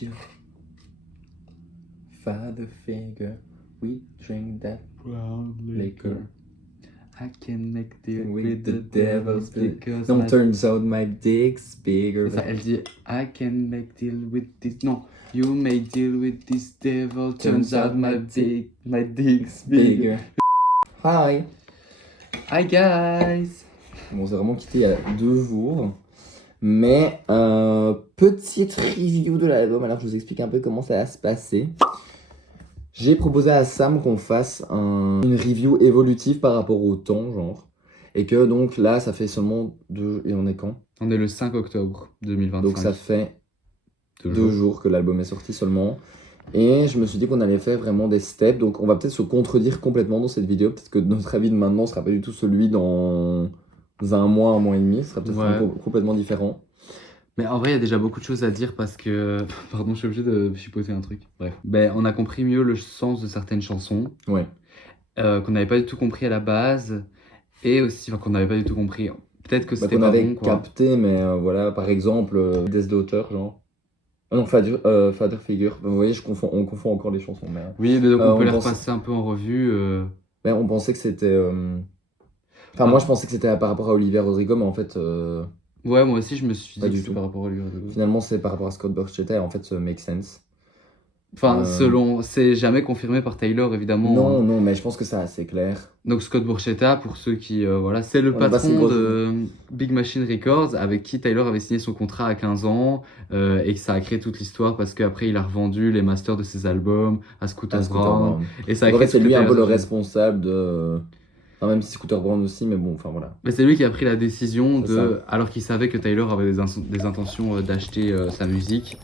figure. Father figure. We drink that brown liquor. I can make deal With the devil's because no, turns out my dick's bigger. Ça, elle dit I can make deal with this. Non, you may deal with this devil. Turns out my dick's bigger. Hi. Hi guys. Bon, on s'est vraiment quitté il y a 2 jours. Mais petite review de l'album. Alors je vous explique un peu comment ça va se passer. J'ai proposé à Sam qu'on fasse une review évolutive par rapport au temps, genre. Et que donc là, ça fait seulement 2... Et on est quand? On est le 5 octobre 2025. Donc ça fait 2 jours que l'album est sorti seulement. Et je me suis dit qu'on allait faire vraiment des steps. Donc on va peut-être se contredire complètement dans cette vidéo. Peut-être que notre avis de maintenant ne sera pas du tout celui dans un mois et demi. Ce sera peut-être complètement différent. Mais en vrai, il y a déjà beaucoup de choses à dire parce que... Pardon, je suis obligé de chipoter un truc. Bref. Ben, on a compris mieux le sens de certaines chansons. Ouais. Qu'on n'avait pas du tout compris à la base. Et aussi, qu'on n'avait pas du tout compris. Peut-être que c'était pas bon, quoi. Capté, mais voilà, par exemple, Death Daughter, genre. Ah non, Father Figure. Vous voyez, on confond encore les chansons. Mais... Oui, mais donc on peut les repasser un peu en revue. Mais on pensait que c'était... Enfin, moi, je pensais que c'était par rapport à Olivia Rodrigo, mais en fait... Ouais, moi aussi, je me suis dit pas du que tout par rapport à Olivia Rodrigo. Finalement, c'est par rapport à Scott Borchetta, et en fait, ça make sense. Enfin, selon... C'est jamais confirmé par Taylor, évidemment. Non, non, mais je pense que c'est assez clair. Donc Scott Borchetta, pour ceux qui... voilà, c'est le patron de Big Machine Records, avec qui Taylor avait signé son contrat à 15 ans, et que ça a créé toute l'histoire, parce qu'après, il a revendu les masters de ses albums à Scooter Braun. Et ça a créé... c'est lui un peu le responsable de... Enfin, même si Scooter Braun aussi, mais bon, enfin voilà. Mais c'est lui qui a pris la décision de... Alors qu'il savait que Taylor avait des intentions d'acheter sa musique,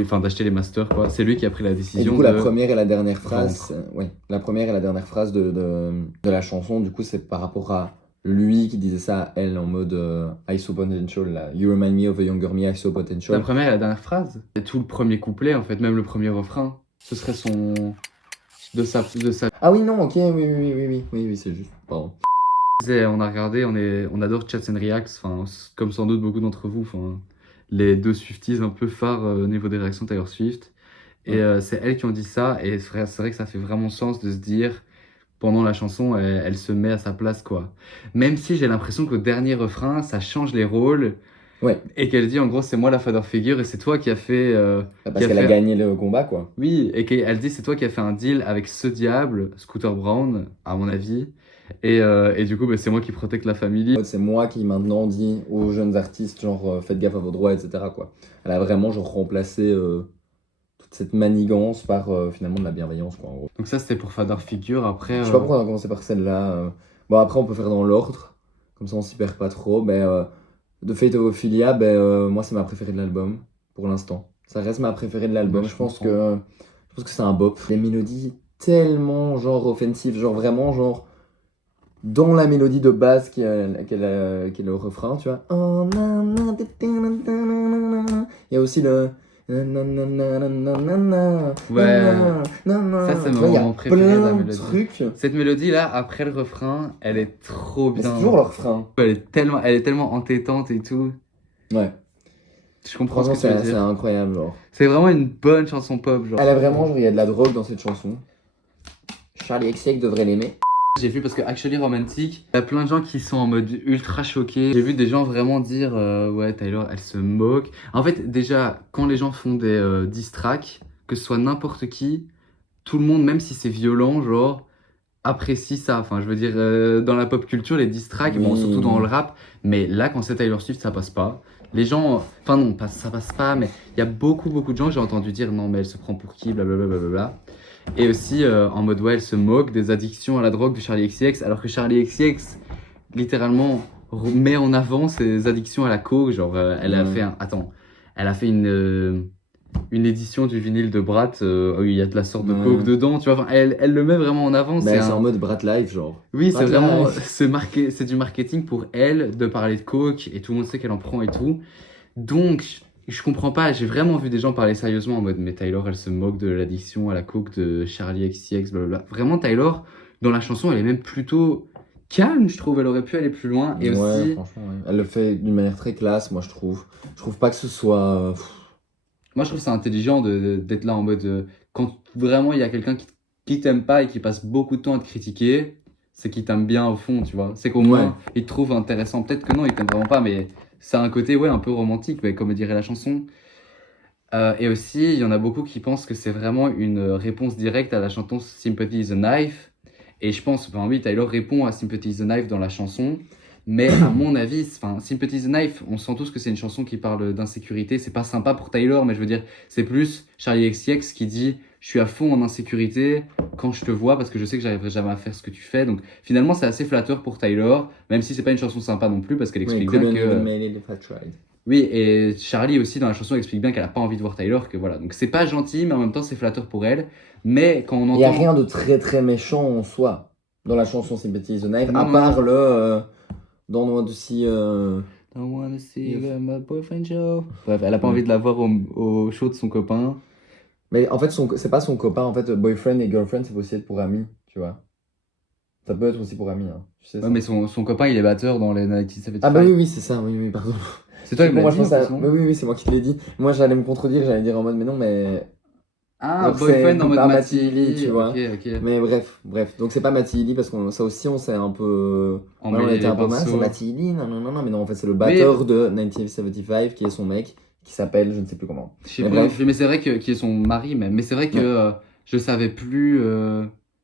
enfin d'acheter les masters, quoi. C'est lui qui a pris la décision. Et du coup, la première et la dernière phrase, la première et la dernière phrase de la chanson, du coup, c'est par rapport à lui qui disait ça à elle en mode I saw potential, là. You remind me of a younger me, I saw potential. La première et la dernière phrase. Et tout le premier couplet, en fait, même le premier refrain, ce serait son... De sa... Ah oui, non, ok, oui, c'est juste, pardon. On a regardé, on adore Chats and Reacts, comme sans doute beaucoup d'entre vous, les 2 Swifties un peu phares au niveau des réactions Taylor Swift. Et c'est elles qui ont dit ça, et c'est vrai que ça fait vraiment sens de se dire, pendant la chanson, elle se met à sa place, quoi. Même si j'ai l'impression qu'au dernier refrain, ça change les rôles. Ouais. Et qu'elle dit, en gros, c'est moi la father figure, et c'est toi qui as fait... parce qu'elle a gagné le combat, quoi. Oui, et qu'elle dit, c'est toi qui as fait un deal avec ce diable, Scooter Braun, à mon avis. Et du coup, c'est moi qui protège la famille. C'est moi qui maintenant dis aux jeunes artistes, genre, faites gaffe à vos droits, etc., quoi. Elle a vraiment, genre, remplacé toute cette manigance par, finalement, de la bienveillance, quoi, en gros. Donc ça, c'était pour Father Figure, après... Je sais pas pourquoi on a commencé par celle-là. Bon, après, on peut faire dans l'ordre, comme ça, on s'y perd pas trop. De Fate of Ophelia, moi, c'est ma préférée de l'album, pour l'instant. Ça reste ma préférée de l'album. Je pense que c'est un bop. Des mélodies tellement, genre, offensives, genre, vraiment, genre... Dans la mélodie de base qui est le refrain, tu vois. Il y a aussi le... Ouais, ça c'est mon moment préféré de la mélodie. Trucs. Cette mélodie là, après le refrain, elle est trop bien. C'est toujours le refrain. Elle est tellement entêtante et tout. Ouais. Je comprends ce que tu veux dire. C'est incroyable, genre. C'est vraiment une bonne chanson pop, genre. Elle a vraiment, genre, il y a de la drogue dans cette chanson. Charlie XCX devrait l'aimer. J'ai vu parce que Actually Romantic, il y a plein de gens qui sont en mode ultra choqués. J'ai vu des gens vraiment dire ouais, Taylor, elle se moque. En fait, déjà, quand les gens font des diss tracks, que ce soit n'importe qui, tout le monde, même si c'est violent, genre, apprécie ça. Enfin, je veux dire, dans la pop culture, les diss tracks, bon, surtout dans le rap, mais là, quand c'est Taylor Swift, ça passe pas. Les gens, enfin non, ça passe pas, mais il y a beaucoup de gens que j'ai entendu dire non, mais elle se prend pour qui, blablabla. Et aussi en mode ouais, elle se moque des addictions à la drogue de Charlie XCX, alors que Charlie XCX littéralement met en avant ses addictions à la coke. Genre elle a fait une édition du vinyle de Brat où il y a de la sorte de coke dedans, tu vois. Enfin, elle le met vraiment en avant. C'est en mode Brat Life, genre. Oui, c'est vraiment c'est du marketing pour elle de parler de coke et tout le monde sait qu'elle en prend et tout. Donc je comprends pas, j'ai vraiment vu des gens parler sérieusement en mode mais Taylor elle se moque de l'addiction à la coke de Charlie XCX, blablabla. Vraiment Taylor, dans la chanson elle est même plutôt calme, je trouve, elle aurait pu aller plus loin. Et aussi... franchement, ouais. Elle le fait d'une manière très classe, moi je trouve. Je trouve pas que ce soit... Moi, je trouve ça intelligent d'être là en mode. Quand vraiment il y a quelqu'un qui t'aime pas et qui passe beaucoup de temps à te critiquer, c'est qu'il t'aime bien au fond, tu vois. C'est qu'au Ouais. moins, il te trouve intéressant. Peut-être que non, il t'aime vraiment pas, mais c'est un côté, ouais, un peu romantique, ouais, comme dirait la chanson. Et aussi, il y en a beaucoup qui pensent que c'est vraiment une réponse directe à la chanson Sympathy is a Knife. Et je pense, enfin oui, Tyler répond à Sympathy is a Knife dans la chanson. Mais à mon avis, enfin, Sympathy is a Knife, on sent tous que c'est une chanson qui parle d'insécurité. C'est pas sympa pour Tyler, mais je veux dire, c'est plus Charlie XCX qui dit je suis à fond en insécurité quand je te vois parce que je sais que j'arriverai jamais à faire ce que tu fais. Donc finalement, c'est assez flatteur pour Tyler, même si c'est pas une chanson sympa non plus parce qu'elle Ouais, explique bien couldn't even que. made it if I tried. Oui, et Charlie aussi dans la chanson explique bien qu'elle a pas envie de voir Tyler, que voilà. Donc c'est pas gentil, mais en même temps c'est flatteur pour elle. Mais quand on Il y a entend. rien de très très méchant en soi dans la chanson Sympathy is a Knife, Non, à non, part non. le Don't Want to See. Don't wanna see Yes. my boyfriend Joe. Bref, elle a pas Ouais. envie de la voir au show de son copain. Mais en fait, c'est pas son copain. En fait, boyfriend et girlfriend, ça peut aussi être pour amis, tu vois. Ça peut être aussi pour amis, hein. Tu sais Ouais, ça. mais son copain il est batteur dans les 1975. Ah bah oui, oui, c'est ça. Oui, oui, pardon. C'est toi qui me Moi, l'as je dit en pense à... plus, non? Mais oui, oui, c'est moi qui te l'ai dit. Moi, j'allais me contredire, j'allais dire en mode, mais non, mais... Ah, Genre, c'est boyfriend en mode pas Mathilde, Mathilde. tu Ok, vois. ok. Mais bref. Donc, c'est pas Mathilde, parce que ça aussi, on s'est un peu... Voilà, on Emmêler était les un peu mal, c'est pinceaux. Mathilde, non, non, non, non, mais non, en fait, c'est le Oui, batteur de 1975, qui est son mec, qui s'appelle, je ne sais plus comment. je sais Mais plus non bref, plus, mais c'est vrai que qui est son mari même. Mais c'est vrai que ouais. je savais plus.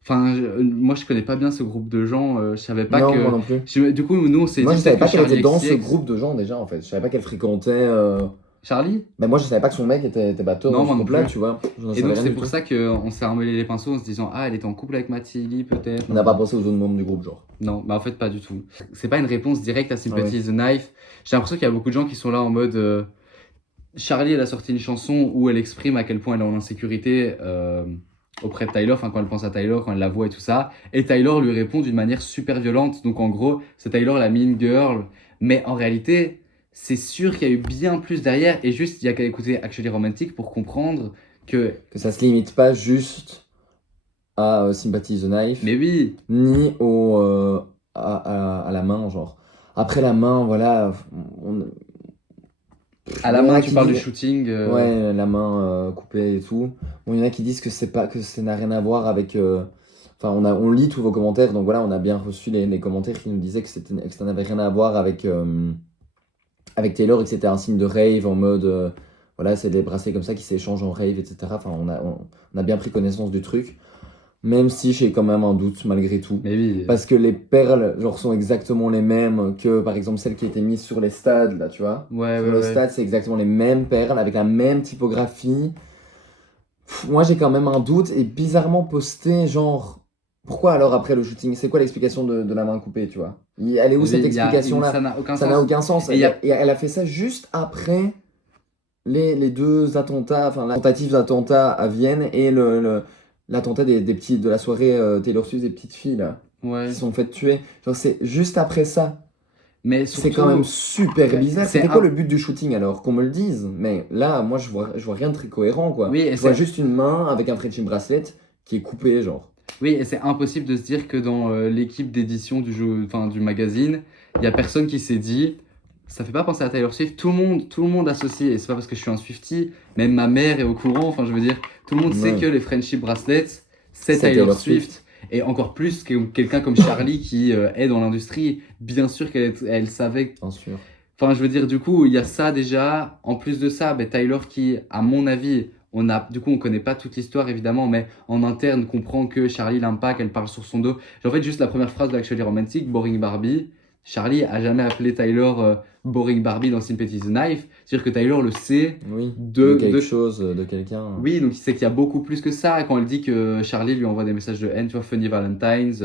Enfin, moi je connais pas bien ce groupe de gens. Je savais pas Non, moi que. non plus. Du coup, nous on s'est Moi, dit je savais peut-être que pas qu'elle était Charlie dans ce XCX. groupe de gens, déjà, en fait. Je savais pas qu'elle fréquentait... Charlie? Ben, moi, je savais pas que son mec était batteur Non, dans ce moi non groupe-là, plus. tu vois. Je n'en Et savais donc rien c'est du pour tout. ça qu'on s'est emmêlé les pinceaux en se disant ah elle était en couple avec Mathilde peut-être. On n'a pas pensé aux autres membres du groupe, genre. Non, bah en fait pas du tout. C'est pas une réponse directe à Ah ouais. Sympathy is a Knife. J'ai l'impression qu'il y a beaucoup de gens qui sont là en mode Charlie elle a sorti une chanson où elle exprime à quel point elle est en insécurité auprès de Tyler, enfin quand elle pense à Tyler, quand elle la voit et tout ça. Et Tyler lui répond d'une manière super violente. Donc en gros c'est Tyler la mean girl. Mais en réalité c'est sûr qu'il y a eu bien plus derrière et juste il y a qu'à écouter Actually Romantic pour comprendre que. Que ça se limite pas juste à Sympathy is a Knife, Mais oui, ni à la main, genre. Après la main, voilà. à Il la y en main, a tu qui parles du disent. shooting. Ouais, la main coupée et tout. Bon, il y en a qui disent que c'est pas, que ça n'a rien à voir avec. Enfin, on lit tous vos commentaires, donc voilà, on a bien reçu les commentaires qui nous disaient que ça n'avait rien à voir avec Taylor et que c'était un signe de rave en mode. Voilà, c'est des bracelets comme ça qui s'échangent en rave, etc. Enfin, on a bien pris connaissance du truc. Même si j'ai quand même un doute malgré tout. Mais oui. Parce que les perles, genre, sont exactement les mêmes que, par exemple, celles qui étaient mises sur les stades, là, tu vois. Ouais, Sur ouais, le ouais. stade, c'est exactement les mêmes perles, avec la même typographie. Moi, j'ai quand même un doute, et bizarrement posté, genre... Pourquoi alors après le shooting? C'est quoi l'explication de la main coupée, tu vois? Elle est où cette explication-là? Ça n'a aucun Ça n'a sens. aucun sens. Et il y a- Et elle a fait ça juste après les deux attentats, enfin la tentative d'attentat à Vienne et l'attentat des petits, de la soirée Taylor Swift des petites filles là, Ouais. qui se sont fait tuer. Genre c'est juste après ça. Mais C'est surtout. quand même super bizarre. c'est C'était quoi un- le but du shooting alors? Qu'on me le dise. Mais là, moi je vois rien de très cohérent quoi. Oui, et Je vois c'est juste une main avec un friendship bracelet qui est coupé genre. oui, et c'est impossible de se dire que dans l'équipe d'édition du jeu, enfin du magazine, il y a personne qui s'est dit. Ça fait pas penser à Taylor Swift. Tout le monde associe, et c'est pas parce que je suis un Swiftie, même ma mère est au courant. Enfin, je veux dire, tout le monde sait Ouais. que les friendship bracelets, c'est C'est Taylor Taylor Swift. Et encore plus que quelqu'un comme Charlie qui est dans l'industrie. Bien sûr elle savait. Bien sûr. Enfin, je veux dire, du coup, il y a ça déjà. En plus de ça, ben, Tyler qui, à mon avis, on connaît pas toute l'histoire évidemment, mais en interne, comprend que Charlie l'aime pas, qu'elle parle sur son dos. En fait, juste la première phrase de Actually Romantic, Boring Barbie. Charlie a jamais appelé Tyler Boring Barbie dans Sympathy is a Knife. C'est-à-dire que Tyler le sait Oui. de quelque chose, de quelqu'un. oui, donc il sait qu'il y a beaucoup plus que ça. Et quand elle dit que Charlie lui envoie des messages de haine, tu vois, Funny Valentine's,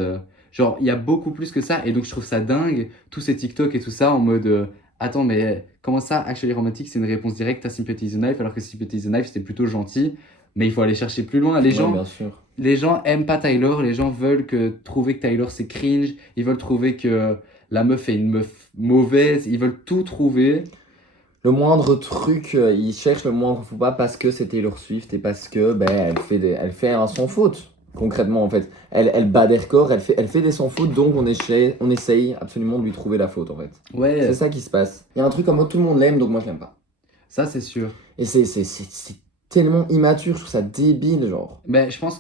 genre, il y a beaucoup plus que ça. Et donc, je trouve ça dingue, tous ces TikTok et tout ça, en mode, attends, mais comment ça, Actually Romantic, c'est une réponse directe à Sympathy is a Knife, alors que Sympathy is a Knife, c'était plutôt gentil. Mais il faut aller chercher plus loin. Ouais, bien sûr. Les gens aiment pas Tyler, les gens veulent trouver que Tyler c'est cringe, ils veulent trouver que la meuf est une meuf mauvaise, ils veulent tout trouver. Le moindre truc, il cherche le moindre faux pas parce que c'est Taylor Swift et parce que ben, elle fait un sans faute. Concrètement, en fait, elle bat des records, elle fait des sans fautes, donc on essaye absolument de lui trouver la faute, en fait. Ouais. C'est ça qui se passe. Il y a un truc en mode tout le monde l'aime, donc moi je l'aime pas. Ça, c'est sûr. Et c'est tellement immature, je trouve ça débile, genre. Mais je pense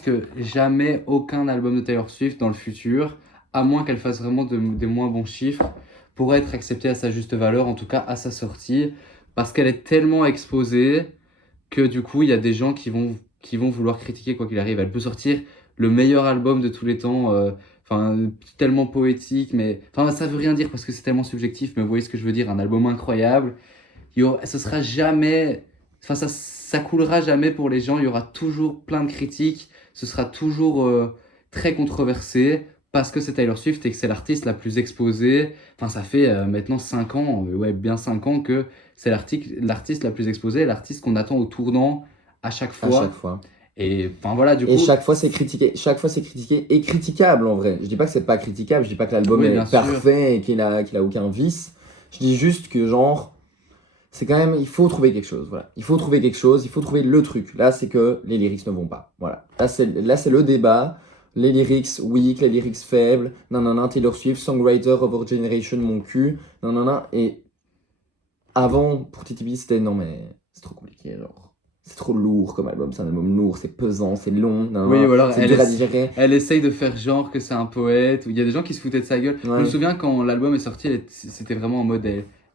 que jamais aucun album de Taylor Swift dans le futur, à moins qu'elle fasse vraiment des moins bons chiffres, pourrait être accepté à sa juste valeur, en tout cas à sa sortie, parce qu'elle est tellement exposée que du coup, il y a des gens qui vont vouloir critiquer quoi qu'il arrive. Elle peut sortir le meilleur album de tous les temps, enfin, tellement poétique, mais enfin, ça veut rien dire parce que c'est tellement subjectif, mais vous voyez ce que je veux dire, un album incroyable. Ce sera jamais, enfin, ça coulera jamais pour les gens. Il y aura toujours plein de critiques. Ce sera toujours très controversé parce que c'est Taylor Swift et que c'est l'artiste la plus exposée. Enfin, ça fait maintenant 5 ans, ouais, bien 5 ans que c'est l'artiste la plus exposée, l'artiste qu'on attend au tournant à chaque À chaque fois. fois. Et enfin voilà, du Et coup, chaque fois c'est critiqué et critiquable en vrai. Je dis pas que c'est pas critiquable, je dis pas que l'album oui, est bien sûr. parfait et qu'il a aucun vice. Je dis juste que genre, c'est quand même, il faut trouver quelque chose, voilà. Il faut trouver quelque chose, il faut trouver le truc. Là, c'est que les lyrics ne vont pas, voilà. Là, c'est le débat. Les lyrics weak, les lyrics faibles, nanana, Taylor Swift, songwriter of our generation, mon cul, nanana. Et avant, pour TTB, c'était non mais c'est trop compliqué, genre. C'est trop lourd comme album, c'est un album lourd, c'est pesant, c'est long, Oui, nanana, ou alors c'est dur à digérer. elle essaye de faire genre que c'est un poète, ou il y a des gens qui se foutaient de sa gueule. Je me Ouais. souviens quand l'album est sorti, c'était vraiment en mode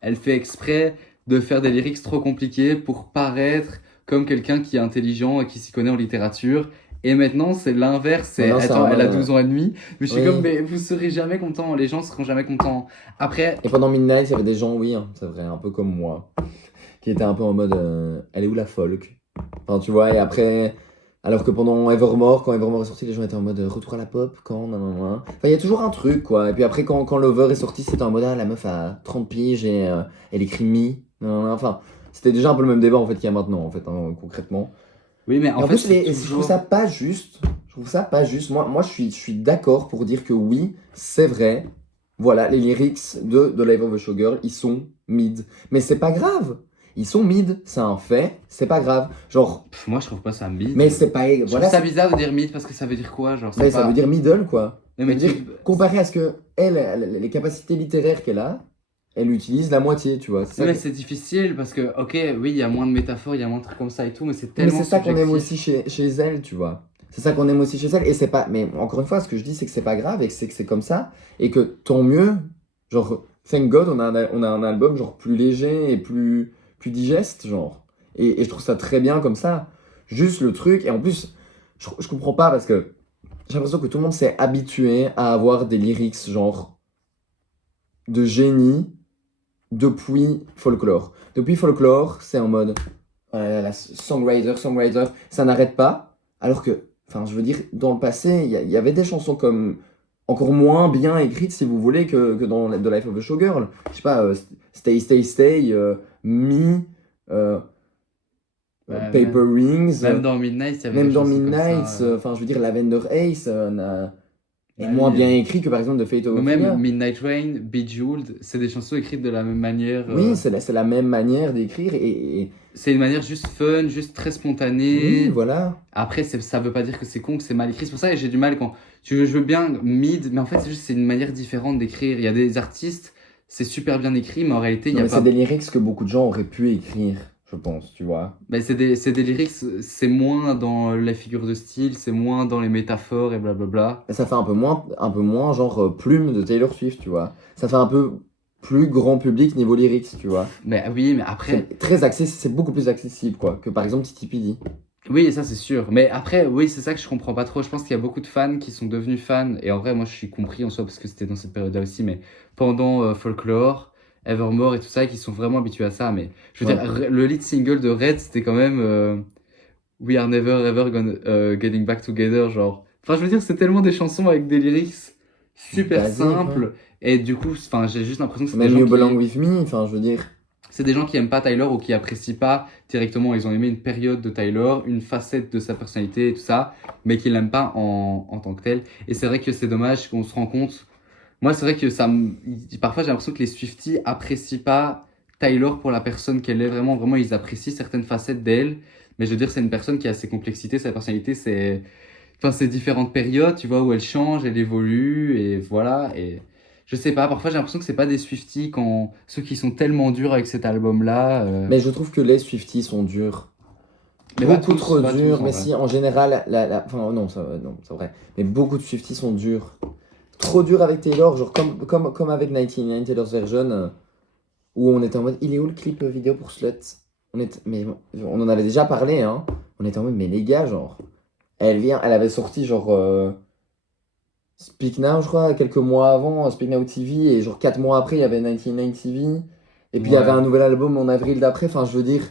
elle fait exprès de faire des lyrics trop compliqués pour paraître comme quelqu'un qui est intelligent et qui s'y connaît en littérature. Et maintenant, c'est l'inverse. Maintenant, c'est en Attends, elle a mode, 12 ans et demi. Mais je suis comme, oui. mais vous serez jamais content. Les gens seront jamais contents. Après, Et pendant Midnight, il y avait des gens, oui, hein, c'est vrai, un peu comme moi, qui étaient un peu en mode elle est où la folk? Enfin, tu vois, et après, alors que pendant Evermore, quand Evermore est sorti, les gens étaient en mode retour à la pop, quand, nan, nan, nan. Enfin, il y a toujours un truc, quoi. Et puis après, quand Lover est sorti, c'était en mode la meuf a 30 piges et elle écrit Me, nan, nan, nan. Enfin, c'était déjà un peu le même débat en fait qu'il y a maintenant, en fait, hein, concrètement. oui, mais Et en en fait, plus, c'est je trouve toujours. ça pas juste. Je trouve ça pas juste. Je suis d'accord pour dire que oui, c'est vrai. Voilà, les lyrics de Life of a Showgirl, ils sont mid. Mais c'est pas grave. Ils sont mid, c'est un fait, c'est pas grave. Genre, Moi, je trouve pas ça mythe. mais c'est pas. Je trouve Voilà, ça bizarre de dire mythe parce que ça veut dire quoi? Genre, c'est mais ça veut pas. dire middle, quoi. Non, Ça mais veut dire, comparé à ce que les capacités littéraires qu'elle a, elle utilise la moitié, tu vois. C'est Non, ça mais que- c'est difficile parce que, ok, oui, il y a moins de métaphores, il y a moins de trucs comme ça et tout, mais c'est Mais tellement c'est ça qu'on aime subjectif. aussi chez elle, tu vois. C'est ça qu'on aime aussi chez elle. Et c'est pas. Mais encore une fois, ce que je dis, c'est que c'est pas grave et que c'est comme ça. Et que tant mieux. Genre, thank God, on a un album genre plus léger et plus digeste, genre. Et je trouve ça très bien comme ça. Juste le truc. Et en plus, je comprends pas parce que j'ai l'impression que tout le monde s'est habitué à avoir des lyrics genre de génie depuis Folklore. Depuis Folklore, c'est en mode la songwriter, ça n'arrête pas. Alors que, enfin, je veux dire, dans le passé, il y avait des chansons comme encore moins bien écrites, si vous voulez, que dans The Life of a Showgirl. Je sais pas, Stay, Stay, Stay, Me, euh, Ouais, Paper Rings, même dans Midnight, il y avait même des dans chansons comme Midnight, ça. enfin, je veux dire, Lavender Haze est Bah moins oui. bien écrit que par exemple de Fate Ou of même Ophelia. Midnight Rain, Bejeweled, c'est des chansons écrites de la même manière. Oui, c'est la même manière d'écrire C'est une manière juste fun, juste très oui, spontanée. voilà. Après, ça veut pas dire que c'est con, que c'est mal écrit. C'est pour ça que j'ai du mal quand. Je veux bien mid, mais en fait, c'est une manière différente d'écrire. Il y a des artistes, c'est super bien écrit, mais en réalité, il Non, n'y a mais c'est pas. des lyrics que beaucoup de gens auraient pu écrire, je pense, tu vois. Ben, c'est des lyrics, c'est moins dans la figure de style, c'est moins dans les métaphores et blablabla. Et ça fait un peu moins genre plume de Taylor Swift, tu vois. Ça fait un peu plus grand public niveau lyrics, tu vois. Mais oui, mais après, C'est très accessible, c'est beaucoup plus accessible, quoi, que par exemple Titi Pidi. oui, ça c'est sûr. Mais après, oui, c'est ça que je comprends pas trop. Je pense qu'il y a beaucoup de fans qui sont devenus fans, et en vrai, moi je suis compris en soi parce que c'était dans cette période-là aussi, mais pendant Folklore, Evermore et tout ça, et qui sont vraiment habitués à ça. Mais je veux Ouais. dire, le lead single de Red, c'était quand même We are never ever gonna, getting back together, genre. Enfin, je veux dire, c'est tellement des chansons avec des lyrics super Basique, ouais. simples, et du coup, enfin, j'ai juste l'impression que c'est des Même gens You Belong qui. With Me, enfin, je veux dire. C'est des gens qui aiment pas Tyler ou qui apprécient pas directement. Ils ont aimé une période de Tyler, une facette de sa personnalité et tout ça, mais qu'ils l'aiment pas en tant que tel. Et c'est vrai que c'est dommage qu'on se rend compte. Moi, c'est vrai que parfois j'ai l'impression que les Swifties apprécient pas Tyler pour la personne qu'elle est. Vraiment, vraiment, ils apprécient certaines facettes d'elle. Mais je veux dire, c'est une personne qui a ses complexités, sa personnalité, c'est. Enfin, ces différentes périodes, tu vois, où elle change, elle évolue, et voilà. Et je sais pas, parfois j'ai l'impression que c'est pas des Swifties quand ceux qui sont tellement durs avec cet album-là. Mais je trouve que les Swifties sont durs. Mais pas Beaucoup tous, trop pas tous durs. en Mais vrai. si, en général, enfin, non, non, c'est vrai. Mais beaucoup de Swifties sont durs. Trop durs avec Taylor, genre comme avec 99 Taylor's Version, où on était en mode, il est où le clip vidéo pour Slut? Mais on en avait déjà parlé, hein. On était en mode, mais les gars, genre, elle avait sorti genre Speak Now, je crois, quelques mois avant, Speak Now TV, et genre 4 mois après, il y avait 99 TV, et puis il y avait Ouais. un nouvel album en avril d'après, enfin, je veux dire,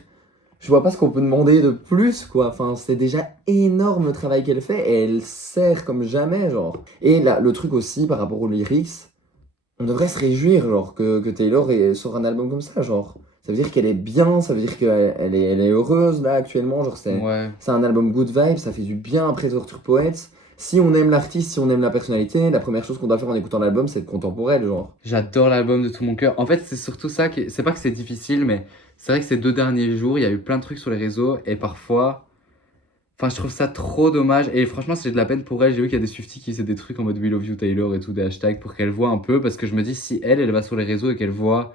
je vois pas ce qu'on peut demander de plus, quoi, enfin, c'est déjà énorme le travail qu'elle fait, et elle sert comme jamais, genre. Et là, le truc aussi, par rapport aux lyrics, on devrait se réjouir, genre, que Taylor sort un album comme ça, genre. Ça veut dire qu'elle est bien, ça veut dire elle est heureuse, là, actuellement, genre, Ouais. c'est un album good vibe, ça fait du bien après Torture Poets. Si on aime l'artiste, si on aime la personnalité, la première chose qu'on doit faire en écoutant l'album, c'est être content pour elle, genre. J'adore l'album de tout mon cœur. En fait, c'est surtout ça qui. C'est pas que c'est difficile, mais c'est vrai que ces 2 derniers jours, il y a eu plein de trucs sur les réseaux et parfois. Enfin, je trouve ça trop dommage. Et franchement, j'ai de la peine pour elle. J'ai vu qu'il y a des Swifties qui faisaient des trucs en mode We love you Taylor et tout, des hashtags pour qu'elle voit un peu. Parce que je me dis, si elle va sur les réseaux et qu'elle voit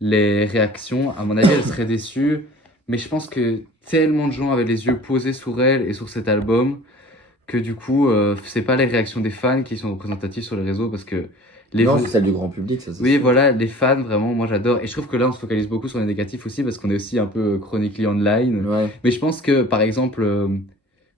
les réactions, à mon avis, elle serait déçue. Mais je pense que tellement de gens avaient les yeux posés sur elle et sur cet album que du coup, c'est pas les réactions des fans qui sont représentatives sur les réseaux parce que les. Non, c'est celle du grand public, ça c'est Oui, sûr. voilà, les fans, vraiment, moi j'adore. Et je trouve que là, on se focalise beaucoup sur les négatifs aussi parce qu'on est aussi un peu chronically online. Ouais. Mais je pense que, par exemple,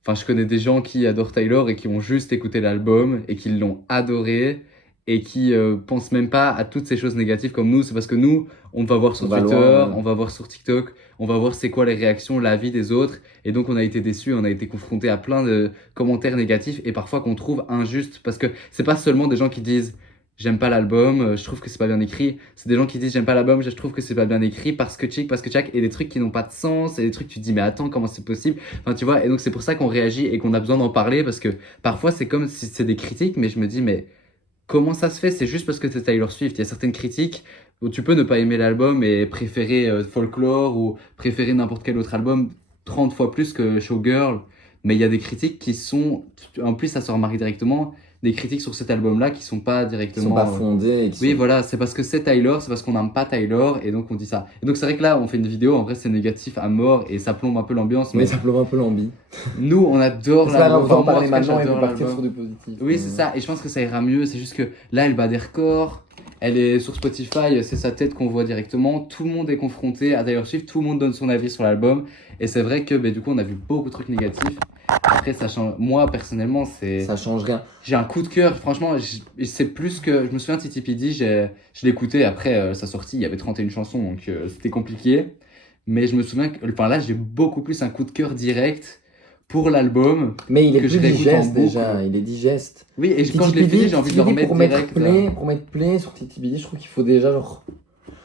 enfin, je connais des gens qui adorent Taylor et qui ont juste écouté l'album et qui l'ont adoré et qui pensent même pas à toutes ces choses négatives comme nous. C'est parce que nous, on va voir sur On va Twitter, loin, ouais. on va voir sur TikTok, on va voir c'est quoi les réactions, l'avis des autres. Et donc, on a été déçus, on a été confrontés à plein de commentaires négatifs et parfois qu'on trouve injustes parce que c'est pas seulement des gens qui disent j'aime pas l'album, je trouve que c'est pas bien écrit. C'est des gens qui disent j'aime pas l'album, je trouve que c'est pas bien écrit parce que tchac, et des trucs qui n'ont pas de sens, et des trucs tu te dis mais attends, comment c'est possible? Enfin, tu vois, et donc c'est pour ça qu'on réagit et qu'on a besoin d'en parler parce que parfois c'est comme si c'est des critiques, mais je me dis mais comment ça se fait? C'est juste parce que c'est Taylor Swift. Il y a certaines critiques où tu peux ne pas aimer l'album et préférer Folklore ou préférer n'importe quel autre album 30 fois plus que Showgirl. Mais il y a des critiques qui sont, en plus ça se remarque directement, des critiques sur cet album-là qui sont pas Qui directement. sont pas fondés. Et qui Oui, sont... voilà, c'est parce que c'est Taylor, c'est parce qu'on n'aime pas Taylor, et donc on dit ça. Et donc c'est vrai que là, on fait une vidéo, en vrai c'est négatif à mort, et ça plombe un peu l'ambiance, Mais mais ça plombe un peu l'ambi. nous, on adore C'est pas grave, l'album. on va en Enfin, moi, parler tout cas, maintenant et j'adore on partir l'album. sur du positif. Oui, c'est ça, et je pense que ça ira mieux, c'est juste que là, elle bat des records, elle est sur Spotify, c'est sa tête qu'on voit directement, tout le monde est confronté à Taylor Swift, tout le monde donne son avis sur l'album, et c'est vrai que du coup, on a vu beaucoup de trucs négatifs. Après, ça change. Moi, personnellement, c'est. Ça change rien. J'ai un coup de cœur, franchement, c'est plus que. Je me souviens de Titi Pidi, je l'écoutais après sa sortie, il y avait 31 chansons, donc c'était compliqué. Mais je me souviens que. Enfin là, j'ai beaucoup plus un coup de cœur direct pour l'album. Mais il est Que je plus réécoute en digeste boucle. déjà, il est digeste. Oui, et quand je l'ai fini, j'ai envie de le remettre pour mettre direct. play, pour mettre play sur TTBD, je trouve qu'il faut déjà genre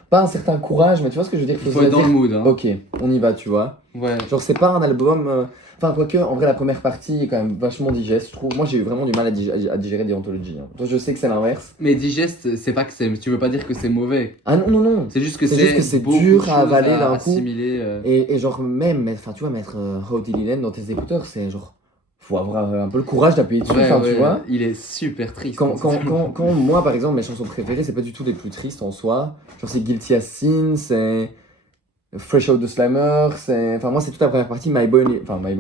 pas un certain courage, mais tu vois ce que je veux dire. Il faut être dans le mood. Hein. Ok, on y va, tu vois. Ouais. Genre c'est pas un album. Enfin quoique, en vrai la première partie est quand même vachement digeste, je trouve. Moi j'ai eu vraiment du mal à digérer The Anthology. Hein. Toi je sais que c'est l'inverse. Mais digeste, c'est pas que c'est. Tu veux pas dire que c'est mauvais. Ah non non non. C'est juste que C'est juste que c'est beaucoup dur de à choses avaler d'un coup. assimiler. Et genre même, enfin tu vois, mettre How Did He Land dans tes écouteurs, c'est genre faut avoir un peu le courage d'appuyer dessus, Ouais, enfin ouais, tu vois. il est super triste. Quand moi, par exemple, mes chansons préférées, c'est pas du tout les plus tristes en soi. Genre, c'est Guilty as Sin, c'est Fresh Out the Slammer, c'est. Enfin, moi, c'est toute la première partie. My Boy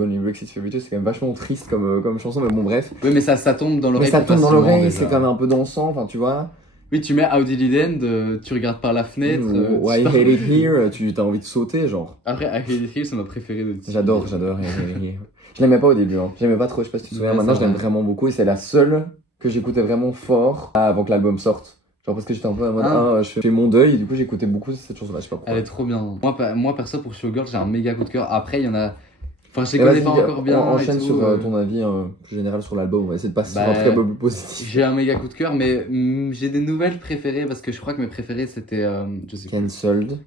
Lyrics is Favorite, c'est quand même vachement triste comme chanson, mais bon, bref. Oui, mais ça tombe dans l'oreille. Mais ça plus tombe dans facilement, l'oreille, déjà. c'est quand même un peu dansant, enfin, tu vois. Oui, tu mets How Did It End, tu regardes par la fenêtre. Why I Hate It Here, tu as envie de sauter, genre. Après, I Hate It Here, c'est ma préférée de Titi. J'adore Why I Hate It Here. Je l'aimais pas au début, hein. J'aimais pas trop, je sais pas si tu te souviens. Ouais, Maintenant, c'est je l'aime vrai. vraiment beaucoup et c'est la seule que j'écoutais vraiment fort avant que l'album sorte. Genre parce que j'étais un peu en mode, je fais mon deuil et du coup j'écoutais beaucoup cette chanson-là, je sais pas pourquoi. Elle est trop bien. Moi perso, pour Showgirl, j'ai un méga coup de cœur. Après, il y en a. Enfin, je les Et connais vas-y, pas encore bien. et enchaîne tout, sur ton avis plus général sur l'album, on va essayer de passer sur un Bah, truc un peu plus positif. J'ai un méga coup de cœur, mais j'ai des nouvelles préférées parce que je crois que mes préférées c'était. Je sais plus. Cancelled.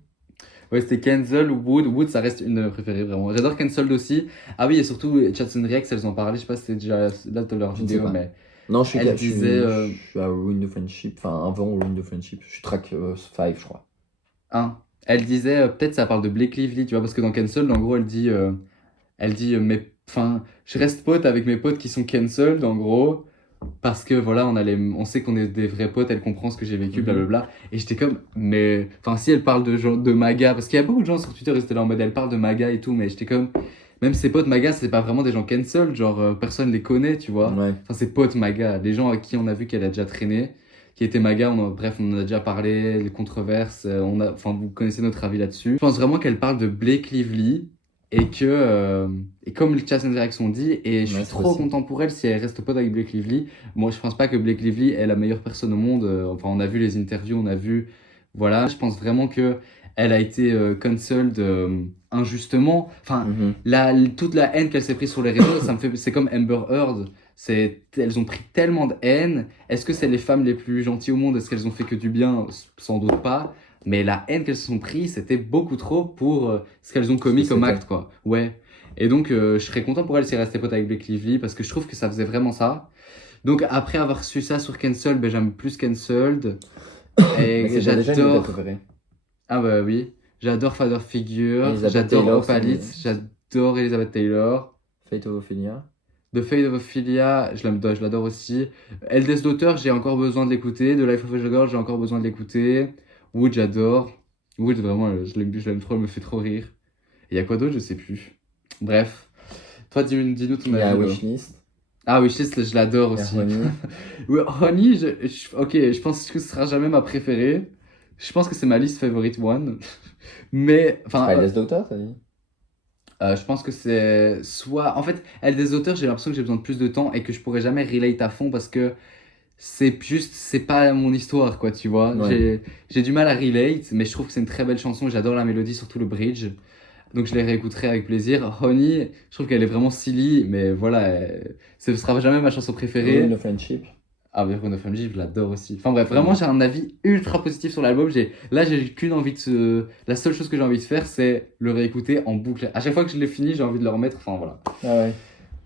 Ouais, c'était Cancel ou Wood. Wood, ça reste une de mes préférées, vraiment. J'adore Cancelled aussi. Ah oui, et surtout, Chats and Reacts, elles en parlaient. Je sais pas si c'était déjà là de leur Je ne sais vidéo, pas. mais. Non, je suis, Elle je suis- disait, je suis à Ruin the Friendship, enfin avant Ruin the Friendship, je suis track 5 je crois. Elle disait, peut-être ça parle de Blake Lively, tu vois, parce que dans Cancelled, en gros, elle dit, mais. Enfin, je reste pote avec mes potes qui sont cancelled, en gros. parce que voilà, on sait qu'on est des vrais potes, elle comprend ce que j'ai vécu, Mhm. blablabla. Et j'étais comme, mais, enfin, si elle parle de MAGA, parce qu'il y a beaucoup de gens sur Twitter, ils étaient là en mode, elle parle de MAGA et tout, mais j'étais comme, même ses potes MAGA, c'est pas vraiment des gens cancel, genre, personne les connaît, tu vois. Ouais. Enfin, ses potes MAGA, les gens à qui on a vu qu'elle a déjà traîné, qui étaient MAGA, bref, on en a déjà parlé, les controverses, enfin, vous connaissez notre avis là-dessus. Je pense vraiment qu'elle parle de Blake Lively. Et comme le chat Interaction dit, et je Ouais, suis c'est trop possible. content pour elle si elle reste pote avec Blake Lively. Moi, je pense pas que Blake Lively est la meilleure personne au monde. Enfin, on a vu les interviews, on a vu. Voilà, je pense vraiment que elle a été cancelled injustement. Enfin, Mhm. toute la haine qu'elle s'est prise sur les réseaux, ça me fait. C'est comme Amber Heard. Elles ont pris tellement de haine. Est-ce que c'est les femmes les plus gentilles au monde? Est-ce qu'elles ont fait que du bien? Sans doute pas. Mais la haine qu'elles se sont pris, c'était beaucoup trop pour ce qu'elles ont commis Ce que comme c'était. acte, quoi. Ouais. Et donc, je serais content pour elle si elle restait pote avec Blake Lively parce que je trouve que ça faisait vraiment ça. Donc, après avoir su ça sur Cancel, ben, j'aime plus Cancelled. Mais Et c'est déjà une de tes j'adore. préférées. Ah, bah oui. J'adore Father Figure. Elizabeth J'adore Taylor, c'est Opalite. J'adore Elizabeth Taylor. Fate of Ophelia. The Fate of Ophelia, je l'adore aussi. Eldest Daughter, j'ai encore besoin de l'écouter. The Life of a Girl, j'ai encore besoin de l'écouter. Wood, j'adore. Wood, vraiment, je l'aime trop, elle me fait trop rire. Et y a quoi d'autre? Je sais plus. Bref. Toi, dis-nous ton Il y a avis, là. Wishlist. Ah, Wishlist, je l'adore Il y a aussi. Honey. Ouais, Honey, ok, je pense que ce sera jamais ma préférée. Je pense que c'est ma least favorite one. Mais, C'est enfin, pas Eldest Doctor, t'as dit? je pense que c'est soit. En fait, elle des auteurs, j'ai l'impression que j'ai besoin de plus de temps et que je pourrais jamais relate à fond parce que c'est pas mon histoire, quoi, tu vois. Ouais. J'ai du mal à relate, mais je trouve que c'est une très belle chanson. J'adore la mélodie, surtout le bridge. Donc je les réécouterai avec plaisir. Honey, je trouve qu'elle est vraiment silly, mais voilà, ce sera jamais ma chanson préférée. Ruin of Friendship. Ah, mais Run of MJ, je l'adore aussi. Enfin bref, vraiment, j'ai un avis ultra positif sur l'album. Là, j'ai qu'une envie de se. La seule chose que j'ai envie de faire, c'est le réécouter en boucle. À chaque fois que je l'ai fini, j'ai envie de le remettre. Enfin voilà. Ah ouais.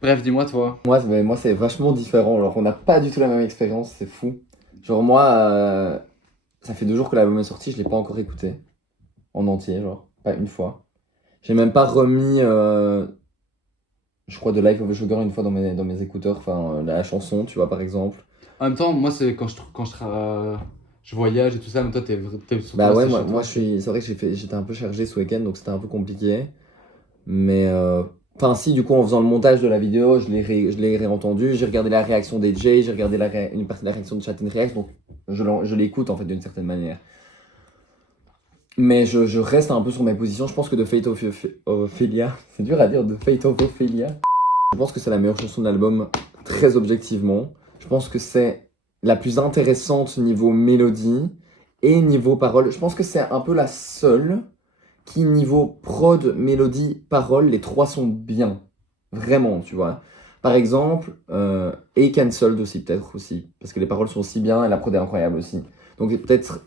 Bref, dis-moi, toi. Moi, c'est vachement différent. Alors, on n'a pas du tout la même expérience, c'est fou. Genre, moi, ça fait 2 jours que l'album est sorti, je l'ai pas encore écouté. En entier, genre. Pas une fois. J'ai même pas remis, je crois, The Life of a Sugar une fois dans mes écouteurs. Enfin, la chanson, tu vois, par exemple. En même temps, moi, c'est je voyage et tout ça, mais toi, t'es surtout Bah ouais, resté chez moi toi. je suis. C'est vrai que j'étais un peu chargé ce week-end, donc c'était un peu compliqué. Mais. Enfin, si, du coup, en faisant le montage de la vidéo, je l'ai réentendu. J'ai regardé la réaction des Jay, j'ai regardé une partie de la réaction de Chat React, donc je l'écoute en fait d'une certaine manière. Mais je reste un peu sur mes positions. Je pense que The Fate of Ophelia, c'est dur à dire, The Fate of Ophelia. Je pense que c'est la meilleure chanson de l'album, très objectivement. Je pense que c'est la plus intéressante niveau mélodie et niveau parole. Je pense que c'est un peu la seule qui, niveau prod, mélodie, parole, les trois sont bien. Vraiment, tu vois. Par exemple, et Cancelled aussi, peut-être aussi. Parce que les paroles sont aussi bien et la prod est incroyable aussi. Donc peut-être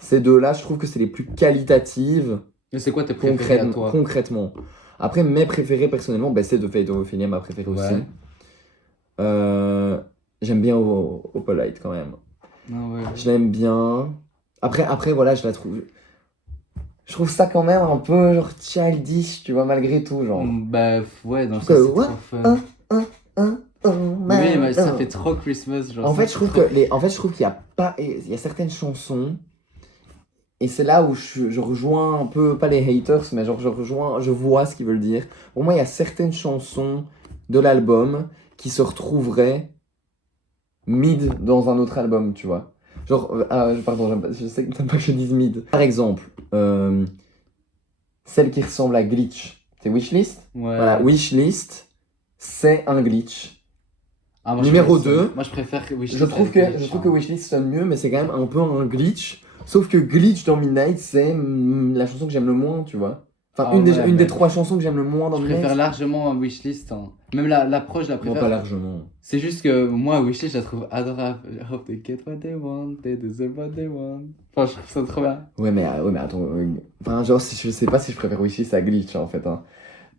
ces deux-là, je trouve que c'est les plus qualitatives Mais c'est quoi tes préférés à toi? concrètement. Après, mes préférés personnellement, bah, c'est The Fate of Ophelia, ma préférée aussi. Ouais. J'aime bien Opalite quand même. Ah ouais. Je l'aime bien. Après, voilà, je la trouve. Je trouve ça quand même un peu genre childish, tu vois, malgré tout, genre. Bah ouais, dans le Je sens, trouve c'est que, trop fun. oh, Oui, mais ça oh. fait trop Christmas, genre. En ça fait, je trouve trop- en fait, je trouve qu'il y a pas, il y a certaines chansons, et c'est là où je rejoins un peu, pas les haters, mais genre je vois ce qu'ils veulent dire. Pour moi, il y a certaines chansons de l'album qui se retrouveraient mid dans un autre album, tu vois. Genre, pardon, je sais que t'aimes pas que je dise mid. Par exemple, celle qui ressemble à Glitch, c'est Wishlist. Ouais. Voilà, Wishlist, c'est un glitch. Ah, Numéro 2, moi, je préfère que Wishlist. je trouve que Wishlist sonne mieux, mais c'est quand même un peu un glitch. Sauf que Glitch dans Midnight, c'est la chanson que j'aime le moins, tu vois. Enfin, Ah ouais, une des mais 3 chansons que j'aime le moins dans je Midnight. préfère largement Wishlist. Hein. Même l'approche, je la Non, préfère. pas largement. C'est juste que moi, Wishlist, je la trouve adorable. I hope they get what they want, they deserve what they want. Enfin, je trouve ça trop bien. Ouais, mais attends. Enfin, genre, je sais pas si je préfère Wishlist à Glitch, en fait. Hein.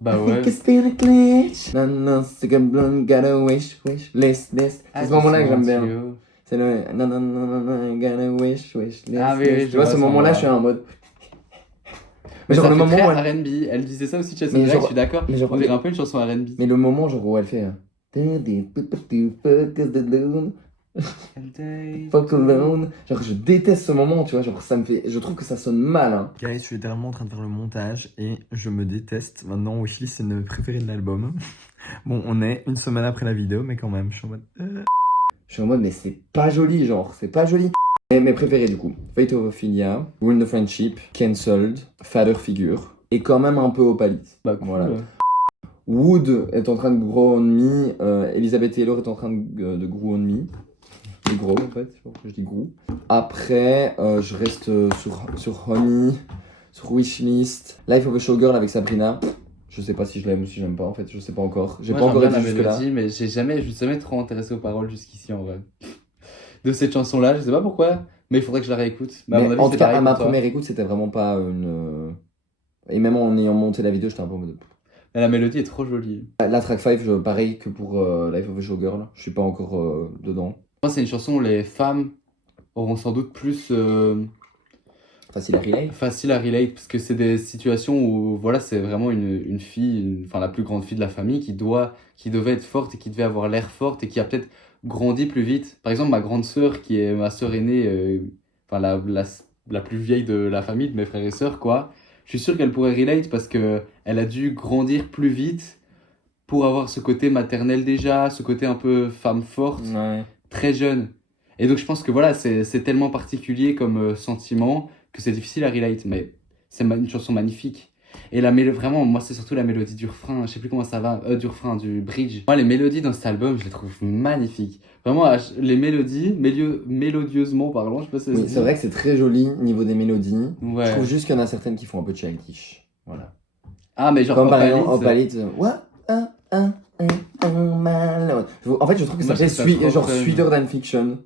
Bah I ouais. think it's been a glitch. No, no, stick a blonde, got a wish, list. C'est ce moment-là que j'aime bien. C'est le non, non, non, non, non, got a wish, list. Ah oui, oui, Tu vois, ce moment-là, je suis en mode. Mais genre, ça le fait moment très où R&B. Elle disait ça aussi, Chelsea Mais Drake, genre- je suis d'accord. mais genre- On dirait un peu une chanson R&B. Mais le moment, genre, où elle fait. Fuck alone. Genre, je déteste ce moment, tu vois. Genre, ça me fait. Je trouve que ça sonne mal, hein. Guys, je suis littéralement en train de faire le montage et je me déteste. Maintenant, Wishlist, c'est une préférée de l'album. Bon, on est une semaine après la vidéo, mais quand même, je suis en mode. Je suis en mode, mais c'est pas joli, genre, c'est pas joli. Et mes préférés, du coup: Fate of Ophelia, Ruin the Friendship, Cancelled, Father Figure, et quand même un peu Opalis. Bah, cool. Voilà. Wood est en train de grow on me, Elizabeth Taylor est en train de grow on me. De grow, en fait, je dis grow. Après, je reste sur Honey, sur Wishlist, Life of a Showgirl avec Sabrina. Je sais pas si je l'aime ou si j'aime pas, en fait, je sais pas encore. J'ai Moi, pas encore j'aime été bien la jusque-là. mélodie, mais je suis jamais trop intéressé aux paroles jusqu'ici en vrai. De cette chanson-là, je sais pas pourquoi, mais il faudrait que je la réécoute. Mais à mon avis, en c'est tout cas, pareil à ma pour toi. première écoute, c'était vraiment pas une. Et même en ayant monté la vidéo, j'étais un peu en mode. Mais la mélodie est trop jolie. La track 5, pareil que pour Life of a Showgirl, je suis pas encore dedans. Moi, c'est une chanson où les femmes auront sans doute plus Facile à relay. facile à relate, parce que c'est des situations où voilà, c'est vraiment une fille, enfin la plus grande fille de la famille qui devait être forte et qui devait avoir l'air forte et qui a peut-être grandi plus vite. Par exemple, ma grande sœur, qui est ma sœur aînée, enfin la plus vieille de la famille, de mes frères et sœurs, quoi. Je suis sûr qu'elle pourrait relate parce que elle a dû grandir plus vite pour avoir ce côté maternel déjà, ce côté un peu femme forte Ouais. très jeune. Et donc je pense que voilà, c'est tellement particulier comme sentiment que c'est difficile à relate, mais c'est une chanson magnifique. Et vraiment, moi c'est surtout la mélodie du refrain, je sais plus comment ça va, du refrain, du bridge. Moi les mélodies dans cet album, je les trouve magnifiques. Vraiment, les mélodies, mélodieusement parlant, je sais pas si ça se Oui, dit. c'est vrai que c'est très joli niveau des mélodies. Ouais. Je trouve juste qu'il y en a certaines qui font un peu childish. Voilà. Ah, mais genre Comme par exemple Opalis, Opalit. What? My lord. En fait, je trouve que ça Moi, je fait trouve ça trop genre fun. Sweeter Than Fiction.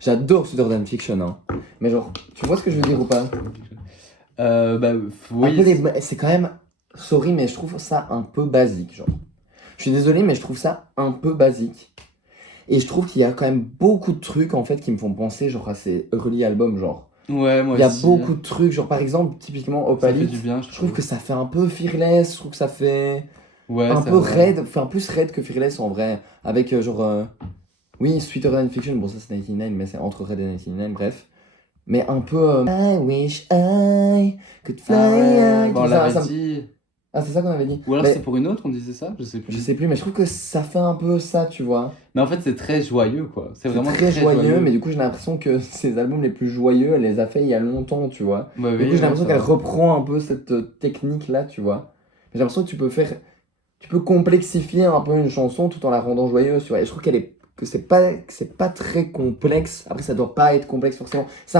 J'adore Sweeter Than Fiction, hein. Mais genre, tu vois ce que je veux dire ou pas? bah Un oui. peu c'est quand même. Sorry, mais je trouve ça un peu basique, genre. Je suis désolé, mais je trouve ça un peu basique. Et je trouve qu'il y a quand même beaucoup de trucs en fait qui me font penser genre à ces early albums, genre. Ouais, moi Il y a aussi. beaucoup de trucs, genre par exemple, typiquement Ça fait Opalit. du bien, Je trouve que ça fait un peu Fearless, je trouve que ça fait Ouais, un c'est peu vrai. raid, enfin plus raid que Fearless en vrai. Avec oui, Sweeter Than Fiction, bon ça c'est 99, mais c'est entre Raid et 99, bref. Mais un peu I wish I could fly Ah ouais, high. bon, on Tout ça, l'avait ça me- dit. Ah, c'est ça qu'on avait dit. Ou alors Mais c'est pour une autre, on disait ça? Je sais je plus. sais plus, mais je trouve que ça fait un peu ça, tu vois. Mais en fait, c'est très joyeux, quoi. C'est C'est vraiment très joyeux, mais du coup j'ai l'impression que ces albums les plus joyeux, elle les a fait il y a longtemps, tu vois. Ouais, Du oui, coup j'ai ouais, l'impression ça qu'elle va. reprend un peu cette technique là, tu vois. J'ai l'impression que tu peux complexifier un peu une chanson tout en la rendant joyeuse, tu vois. Et je trouve que c'est pas très complexe. Après ça doit pas être complexe forcément. C'est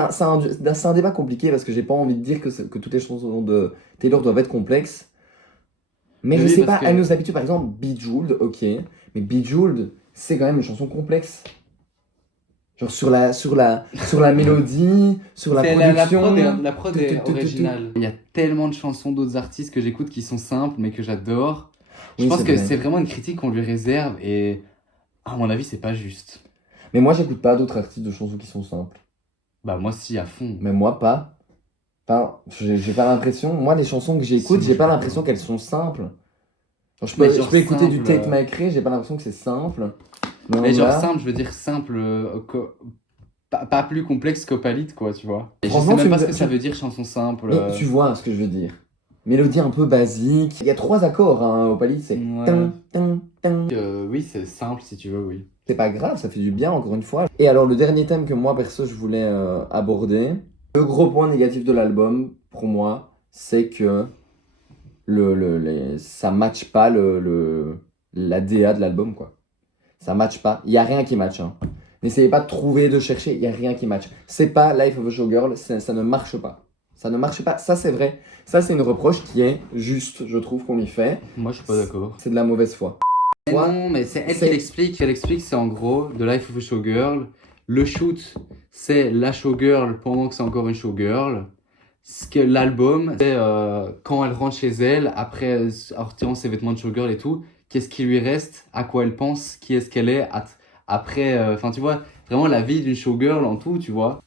un débat compliqué parce que j'ai pas envie de dire que toutes les chansons de Taylor doivent être complexes. Mais je Oui, sais parce pas, que- elle nous habitue par exemple Bejeweled, ok. Mais Bejeweled, c'est quand même une chanson complexe. Genre sur la mélodie, sur la C'est production. la prod tout, est tout, tout, tout, tout. originale. Il y a tellement de chansons d'autres artistes que j'écoute qui sont simples, mais que j'adore. Je Oui, pense c'est que vrai. c'est vraiment une critique qu'on lui réserve et, à mon avis, c'est pas juste. Mais moi, j'écoute pas d'autres artistes de chansons qui sont simples. Bah, moi, si, à fond. Mais moi, pas. Enfin, j'ai pas l'impression. Moi, les chansons que j'écoute, Si, j'ai pas moi, l'impression qu'elles sont simples. Genre, Mais je genre peux écouter du simple, Tate McRae, j'ai pas l'impression que c'est simple. Mais Mais genre là, simple, je veux dire simple, pas plus complexe qu'Opalite, quoi, tu vois. Et je Franchement, sais même tu pas me- ce que ça tu- veut dire chanson simple. mais tu vois ce que je veux dire. Mélodie un peu basique. Il y a trois accords hein, au palier, c'est Ouais. tin, tin, tin. Oui, c'est simple si tu veux, oui. C'est pas grave, ça fait du bien encore une fois. Et alors le dernier thème que moi perso je voulais aborder, le gros point négatif de l'album pour moi, c'est que ça match pas la DA de l'album quoi. Ça match pas, il y a rien qui match. Hein. N'essayez pas de trouver, de chercher, il y a rien qui match. C'est pas Life of a Showgirl, ça ne marche pas. Ça ne marche pas, ça c'est vrai. Ça c'est une reproche qui est juste, je trouve qu'on lui fait. Moi, je suis pas d'accord. C'est de la mauvaise foi. Mais Toi, non, mais c'est elle c'est- qui l'explique. Elle explique, c'est en gros The Life of a Showgirl. Le shoot, c'est la showgirl pendant que c'est encore une showgirl. Ce que l'album, c'est quand elle rentre chez elle, après en retirant ses vêtements de showgirl et tout, qu'est-ce qui lui reste, à quoi elle pense, qui est-ce qu'elle est, après, enfin tu vois, vraiment la vie d'une showgirl en tout, tu vois.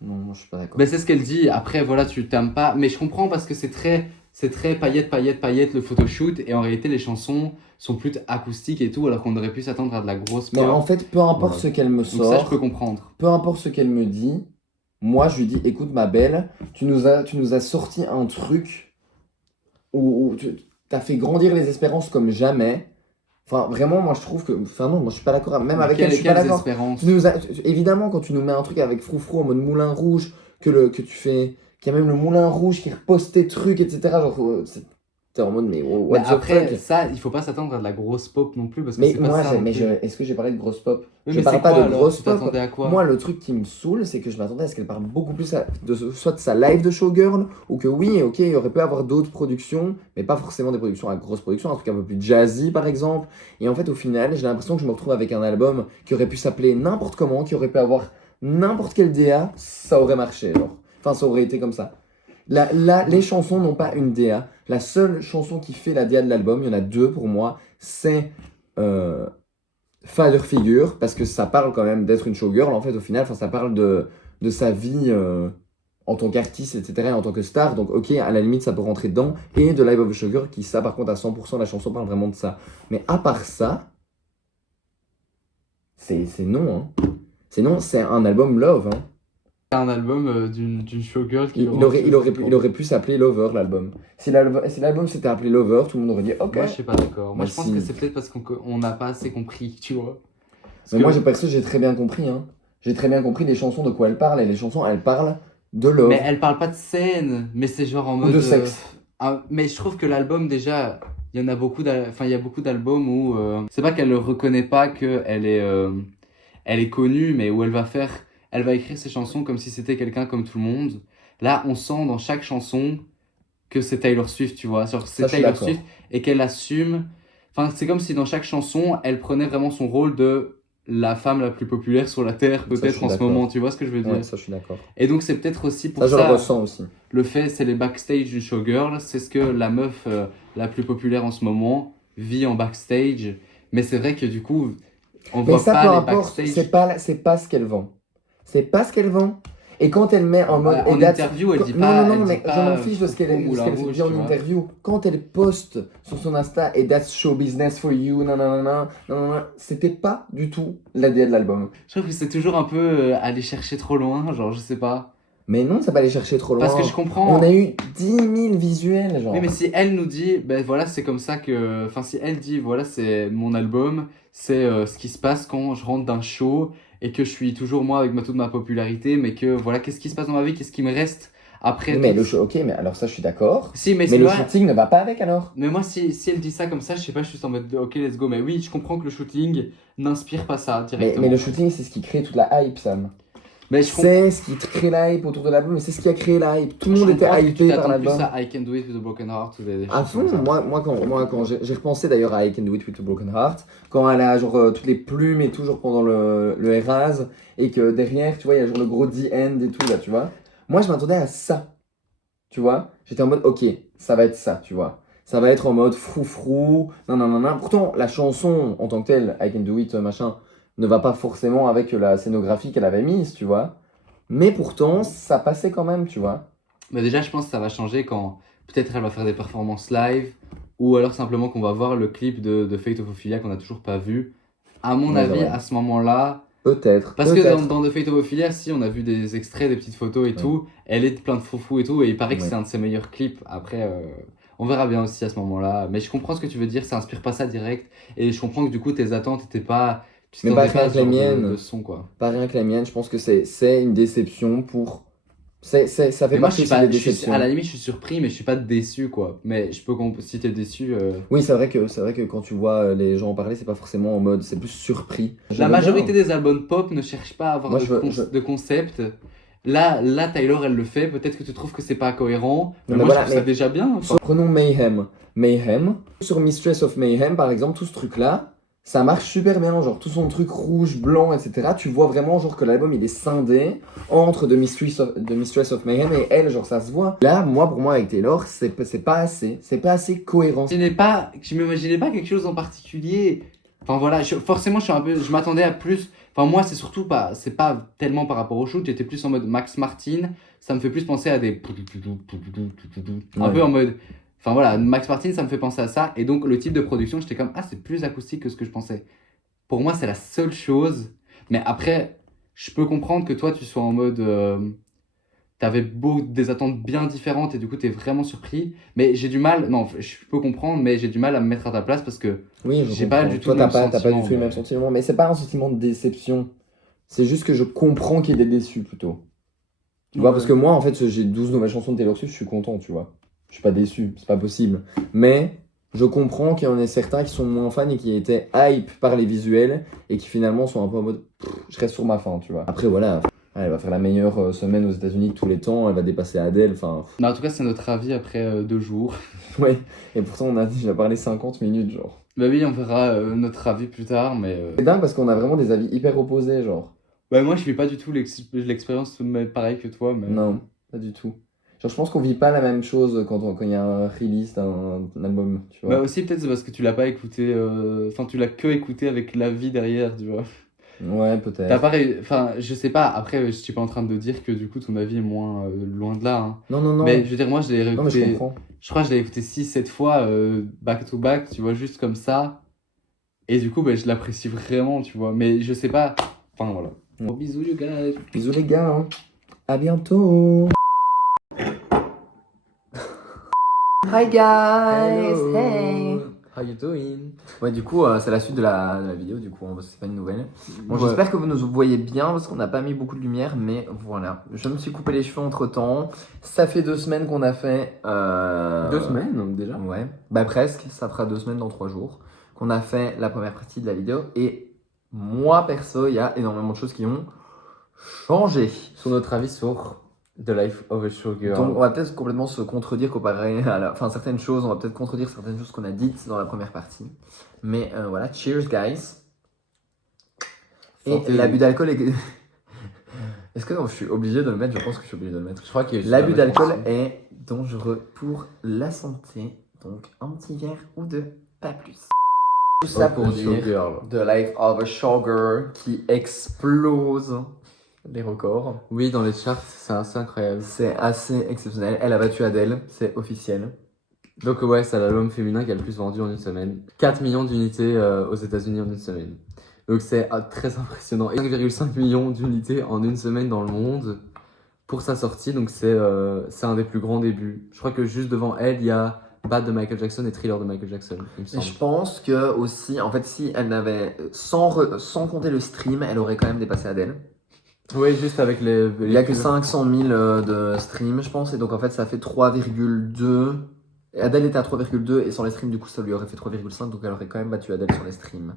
Non, moi je suis pas d'accord. Ben, c'est ce qu'elle dit. Après, voilà, tu t'aimes pas. Mais je comprends parce que c'est très c'est très paillettes, paillettes, paillettes le photoshoot, et en réalité, les chansons sont plus acoustiques et tout, alors qu'on aurait pu s'attendre à de la grosse Mais pop. en fait, peu importe Voilà. ce qu'elle me Donc ça, je sort, peux comprendre. peu importe ce qu'elle me dit, moi je lui dis, écoute ma belle, tu nous as sorti un truc où tu as fait grandir les espérances comme jamais. Enfin, vraiment, moi je trouve que. Enfin, non, moi je suis pas d'accord. Même Mais avec elle, je suis pas quelles d'accord. espérances? Évidemment, quand tu nous mets un truc avec Froufrou en mode moulin rouge, que tu fais. Qu'il y a même le moulin rouge qui reposte tes trucs, etc. Genre, t'es en mode, mais what Mais the après, fuck? ça, il faut pas s'attendre à de la grosse pop non plus, parce que Mais c'est pas moi, ça. non plus. est-ce que j'ai parlé de grosse pop? Oui, Je mais parle c'est pas quoi de alors? grosse Tu pop. t'attendais à quoi? Moi, le truc qui me saoule, c'est que je m'attendais à ce qu'elle parle beaucoup plus soit de sa live de showgirl, ou que oui, ok, il aurait pu avoir d'autres productions, mais pas forcément des productions à grosse production, un truc un peu plus jazzy par exemple. Et en fait, au final, j'ai l'impression que je me retrouve avec un album qui aurait pu s'appeler n'importe comment, qui aurait pu avoir n'importe quel DA, ça aurait marché, genre. Enfin, ça aurait été comme ça. Les chansons n'ont pas une DA. La seule chanson qui fait la DA de l'album, il y en a deux pour moi, c'est Father Figure, parce que ça parle quand même d'être une showgirl, en fait, au final, enfin, ça parle de sa vie en tant qu'artiste, etc., et en tant que star, donc ok, à la limite, ça peut rentrer dedans, et de Live of a Showgirl, qui, ça, par contre, à 100%, la chanson parle vraiment de ça. Mais à part ça, c'est non, hein. C'est non, c'est un album love, hein. C'est un album d'une showgirl qui Il aurait pu s'appeler Lover, l'album. Si l'album s'était appelé Lover, tout le monde aurait dit ok. Moi, je suis pas d'accord. Moi, Bah, je pense si. que c'est peut-être parce qu'on n'a pas assez compris, tu vois. Parce Mais que- moi, j'ai très bien compris, hein. J'ai très bien compris les chansons de quoi elles parlent, et les chansons, elles parlent de love. Mais elle parle pas de scène, mais c'est genre en Ou mode. de sexe. Mais je trouve que l'album, déjà, il y en a beaucoup enfin, il y a beaucoup d'albums où. C'est pas qu'elle ne reconnaît pas qu'elle elle est connue, mais où elle va écrire ses chansons comme si c'était quelqu'un comme tout le monde. Là, on sent dans chaque chanson que c'est Taylor Swift, tu vois. Genre, c'est Ça, je suis Taylor d'accord. Swift et qu'elle assume. Enfin, c'est comme si dans chaque chanson, elle prenait vraiment son rôle de la femme la plus populaire sur la Terre, Ça, je peut-être suis en ce d'accord. moment, tu vois ce que je veux dire? Ouais, ça, je suis d'accord. Et donc, c'est peut-être aussi pour Ça, je le ça, ressens aussi. le fait, c'est les backstage d'une showgirl, c'est ce que la meuf la plus populaire en ce moment vit en backstage. Mais c'est vrai que du coup, on Mais voit ça, pas peu les importe, backstage. c'est pas ce qu'elle vend. C'est pas ce qu'elle vend. Et quand elle met en mode. En et that's- interview, elle dit non, pas. non, elle non, dit mais je pas, m'en fiche de ce qu'elle Moulin fait Rouge, dire en tu vois. interview. Quand elle poste sur son Insta et that's show business for you, nanana, nanana, c'était pas du tout la DA de l'album. Je trouve que c'est toujours un peu aller chercher trop loin, genre, je sais pas. Mais non, ça va aller chercher trop loin. Parce que je comprends. On a eu 10 000 visuels, genre. Oui, mais si elle nous dit, ben voilà, c'est comme ça que. Enfin, si elle dit, voilà, c'est mon album, c'est ce qui se passe quand je rentre d'un show et que je suis toujours moi avec toute ma popularité, mais que voilà, qu'est-ce qui se passe dans ma vie, qu'est-ce qui me reste après. Oui, mais tout- ok, mais alors ça, je suis d'accord. Si, mais, Mais le moi, shooting ne va pas avec alors. mais moi, si elle dit ça comme ça, je sais pas, je suis en mode, ok, let's go. Mais oui, je comprends que le shooting n'inspire pas ça directement. Mais le shooting, c'est ce qui crée toute la hype, Sam. Mais je comprends. C'est ce qui crée la hype autour de l'album, mais c'est ce qui a créé la hype. Tout le monde Je était comprends que tu hypé par t'attends plus l'album. à I Can Do It With a Broken Heart ou des À choses fond, comme ça. moi quand j'ai repensé d'ailleurs à I Can Do It With a Broken Heart, quand elle a genre toutes les plumes et tout, genre pendant le Eras, et que derrière, tu vois, il y a genre le gros The End et tout, là, tu vois. Moi, je m'attendais à ça, tu vois. J'étais en mode, ok, ça va être ça, tu vois. Ça va être en mode froufrou, nanana. Pourtant, la chanson en tant que telle, I Can Do It, machin, ne va pas forcément avec la scénographie qu'elle avait mise, tu vois. Mais pourtant, ça passait quand même, tu vois. Mais déjà, je pense que ça va changer quand peut-être elle va faire des performances live ou alors simplement qu'on va voir le clip de Fate of Ophelia qu'on n'a toujours pas vu. À mon Ouais, avis, ouais. à ce moment-là, Peut-être. parce que peut-être. dans The Fate of Ophelia, si on a vu des extraits, des petites photos et tout, elle est plein de foufou et tout, et il paraît que Ouais. c'est un de ses meilleurs clips. Après, on verra bien aussi à ce moment-là. Mais je comprends ce que tu veux dire, ça inspire pas ça direct, et je comprends que du coup tes attentes étaient pas. Tu Mais t'attendais pas rien à que ce les genre miennes. de son quoi. Pas rien que la mienne, je pense que c'est une déception pour. Ça fait Mais moi, je partie suis aussi pas, des déceptions. à la limite, je suis surpris, mais je suis pas déçu quoi. Mais je peux si t'es déçu. Oui, c'est vrai que quand tu vois les gens en parler, c'est pas forcément en mode, c'est plus surpris. La J'aime majorité bien. des albums pop ne cherchent pas à avoir Moi, de concept. Là, Taylor, elle le fait. Peut-être que tu trouves que c'est pas cohérent. Mais Non, mais moi, voilà, je trouve ça mais- déjà bien. Enfin, Prenons Mayhem. Mayhem. Sur Mistress of Mayhem, par exemple, tout ce truc-là, ça marche super bien. Genre, tout son truc rouge, blanc, etc. Tu vois vraiment, genre, que l'album, il est scindé entre The Mistress of Mayhem et elle, genre, ça se voit. Là, pour moi, avec Taylor, c'est pas assez. C'est pas assez cohérent. je m'imaginais pas quelque chose en particulier. Enfin voilà, forcément, je m'attendais à plus. Enfin moi, c'est pas tellement par rapport au shoot. J'étais plus en mode Max Martin ça me fait plus penser à des... Un Ouais. peu en mode... Enfin voilà, Max Martin, ça me fait penser à ça. Et donc, le type de production, j'étais comme, ah, c'est plus acoustique que ce que je pensais. Pour moi, c'est la seule chose. Mais après, je peux comprendre que toi, tu sois en mode... T'avais des attentes bien différentes et du coup, t'es vraiment surpris. Mais j'ai du mal... Non, je peux comprendre, mais j'ai du mal à me mettre à ta place parce que Oui, je j'ai pas comprends. du tout Toi, le même t'as pas du sentiment. tout le même sentiment, mais c'est pas un sentiment de déception. C'est juste que je comprends qu'il est déçu plutôt. Tu vois, parce que moi, en fait, j'ai 12 nouvelles chansons de Taylor Swift, je suis content, tu vois. Je suis pas déçu, c'est pas possible. Mais je comprends qu'il y en ait certains qui sont moins fans et qui étaient hype par les visuels et qui finalement sont un peu en mode je reste sur ma faim, tu vois. Après, voilà, elle va faire la meilleure semaine aux États-Unis de tous les temps, elle va dépasser Adele, enfin. Mais en tout cas, c'est notre avis après 2 jours. Ouais, et pourtant, on a déjà parlé 50 minutes, genre. Bah oui, on verra notre avis plus tard, mais... C'est dingue parce qu'on a vraiment des avis hyper opposés, genre. Bah moi, je vis pas du tout l'expérience pareil que toi, mais... Non, pas du tout. Genre, je pense qu'on vit pas la même chose quand il y a un release d'un album, tu Bah vois. aussi, peut-être c'est parce que tu l'as pas écouté... Enfin, tu l'as que écouté avec l'avis derrière, tu vois. Ouais, T'as peut-être. pas... Enfin, je sais pas, après, je suis pas en train de dire que du coup, ton avis est moins loin de là, hein. Non, non, non. Mais je veux dire, moi, je l'ai Non, mais je réécouté... comprends. Je crois que je l'ai écouté 6-7 fois, back to back, tu vois, juste comme ça. Et du coup, bah, je l'apprécie vraiment, tu vois. Mais je sais pas... Enfin, voilà. Gros bisous, you guys. Bisous les gars, hein. À bientôt. Hi guys, Hello. hey. How you doing? Ouais, du coup, c'est la suite de la vidéo, du coup, hein, parce que c'est pas une nouvelle. Bon, Ouais. j'espère que vous nous voyez bien, parce qu'on n'a pas mis beaucoup de lumière, mais voilà. Je me suis coupé les cheveux entre temps. Ça fait 2 semaines qu'on a fait. 2 semaines déjà? Ouais, bah presque, ça fera 2 semaines dans 3 jours qu'on a fait la première partie de la vidéo. Et moi, perso, il y a énormément de choses qui ont changé. Sur notre avis sur The Life of a Showgirl. Donc, on va peut-être complètement se contredire comparé à enfin, certaines choses, on va peut-être contredire certaines choses qu'on a dites dans la première partie. Mais voilà, cheers, guys. Et Santé. l'abus d'alcool est. Est-ce que je suis obligé de le mettre? Je pense que je suis obligé de le mettre. Je crois que... L'abus d'alcool est dangereux pour la santé. Donc, un petit verre ou deux, pas plus. Tout ça pour dire The Life of a Showgirl qui explose les records. Oui, dans les charts, c'est assez incroyable. C'est assez exceptionnel. Elle a battu Adele, c'est officiel. Donc ouais, c'est l'album féminin qui a le plus vendu en une semaine. 4 millions d'unités aux États-Unis en une semaine. Donc c'est très impressionnant. Et 5,5 millions d'unités en une semaine dans le monde pour sa sortie. Donc c'est un des plus grands débuts. Je crois que juste devant elle, il y a Bad de Michael Jackson et Thriller de Michael Jackson, il me Et semble. je pense que aussi, en fait, si elle n'avait, sans compter le stream, elle aurait quand même dépassé Adele. Oui, juste avec les... Il n'y a que 500 000 de streams, je pense, et donc en fait, ça fait 3,2. Adele était à 3,2 et sans les streams, du coup, ça lui aurait fait 3,5, donc elle aurait quand même battu Adele sur les streams.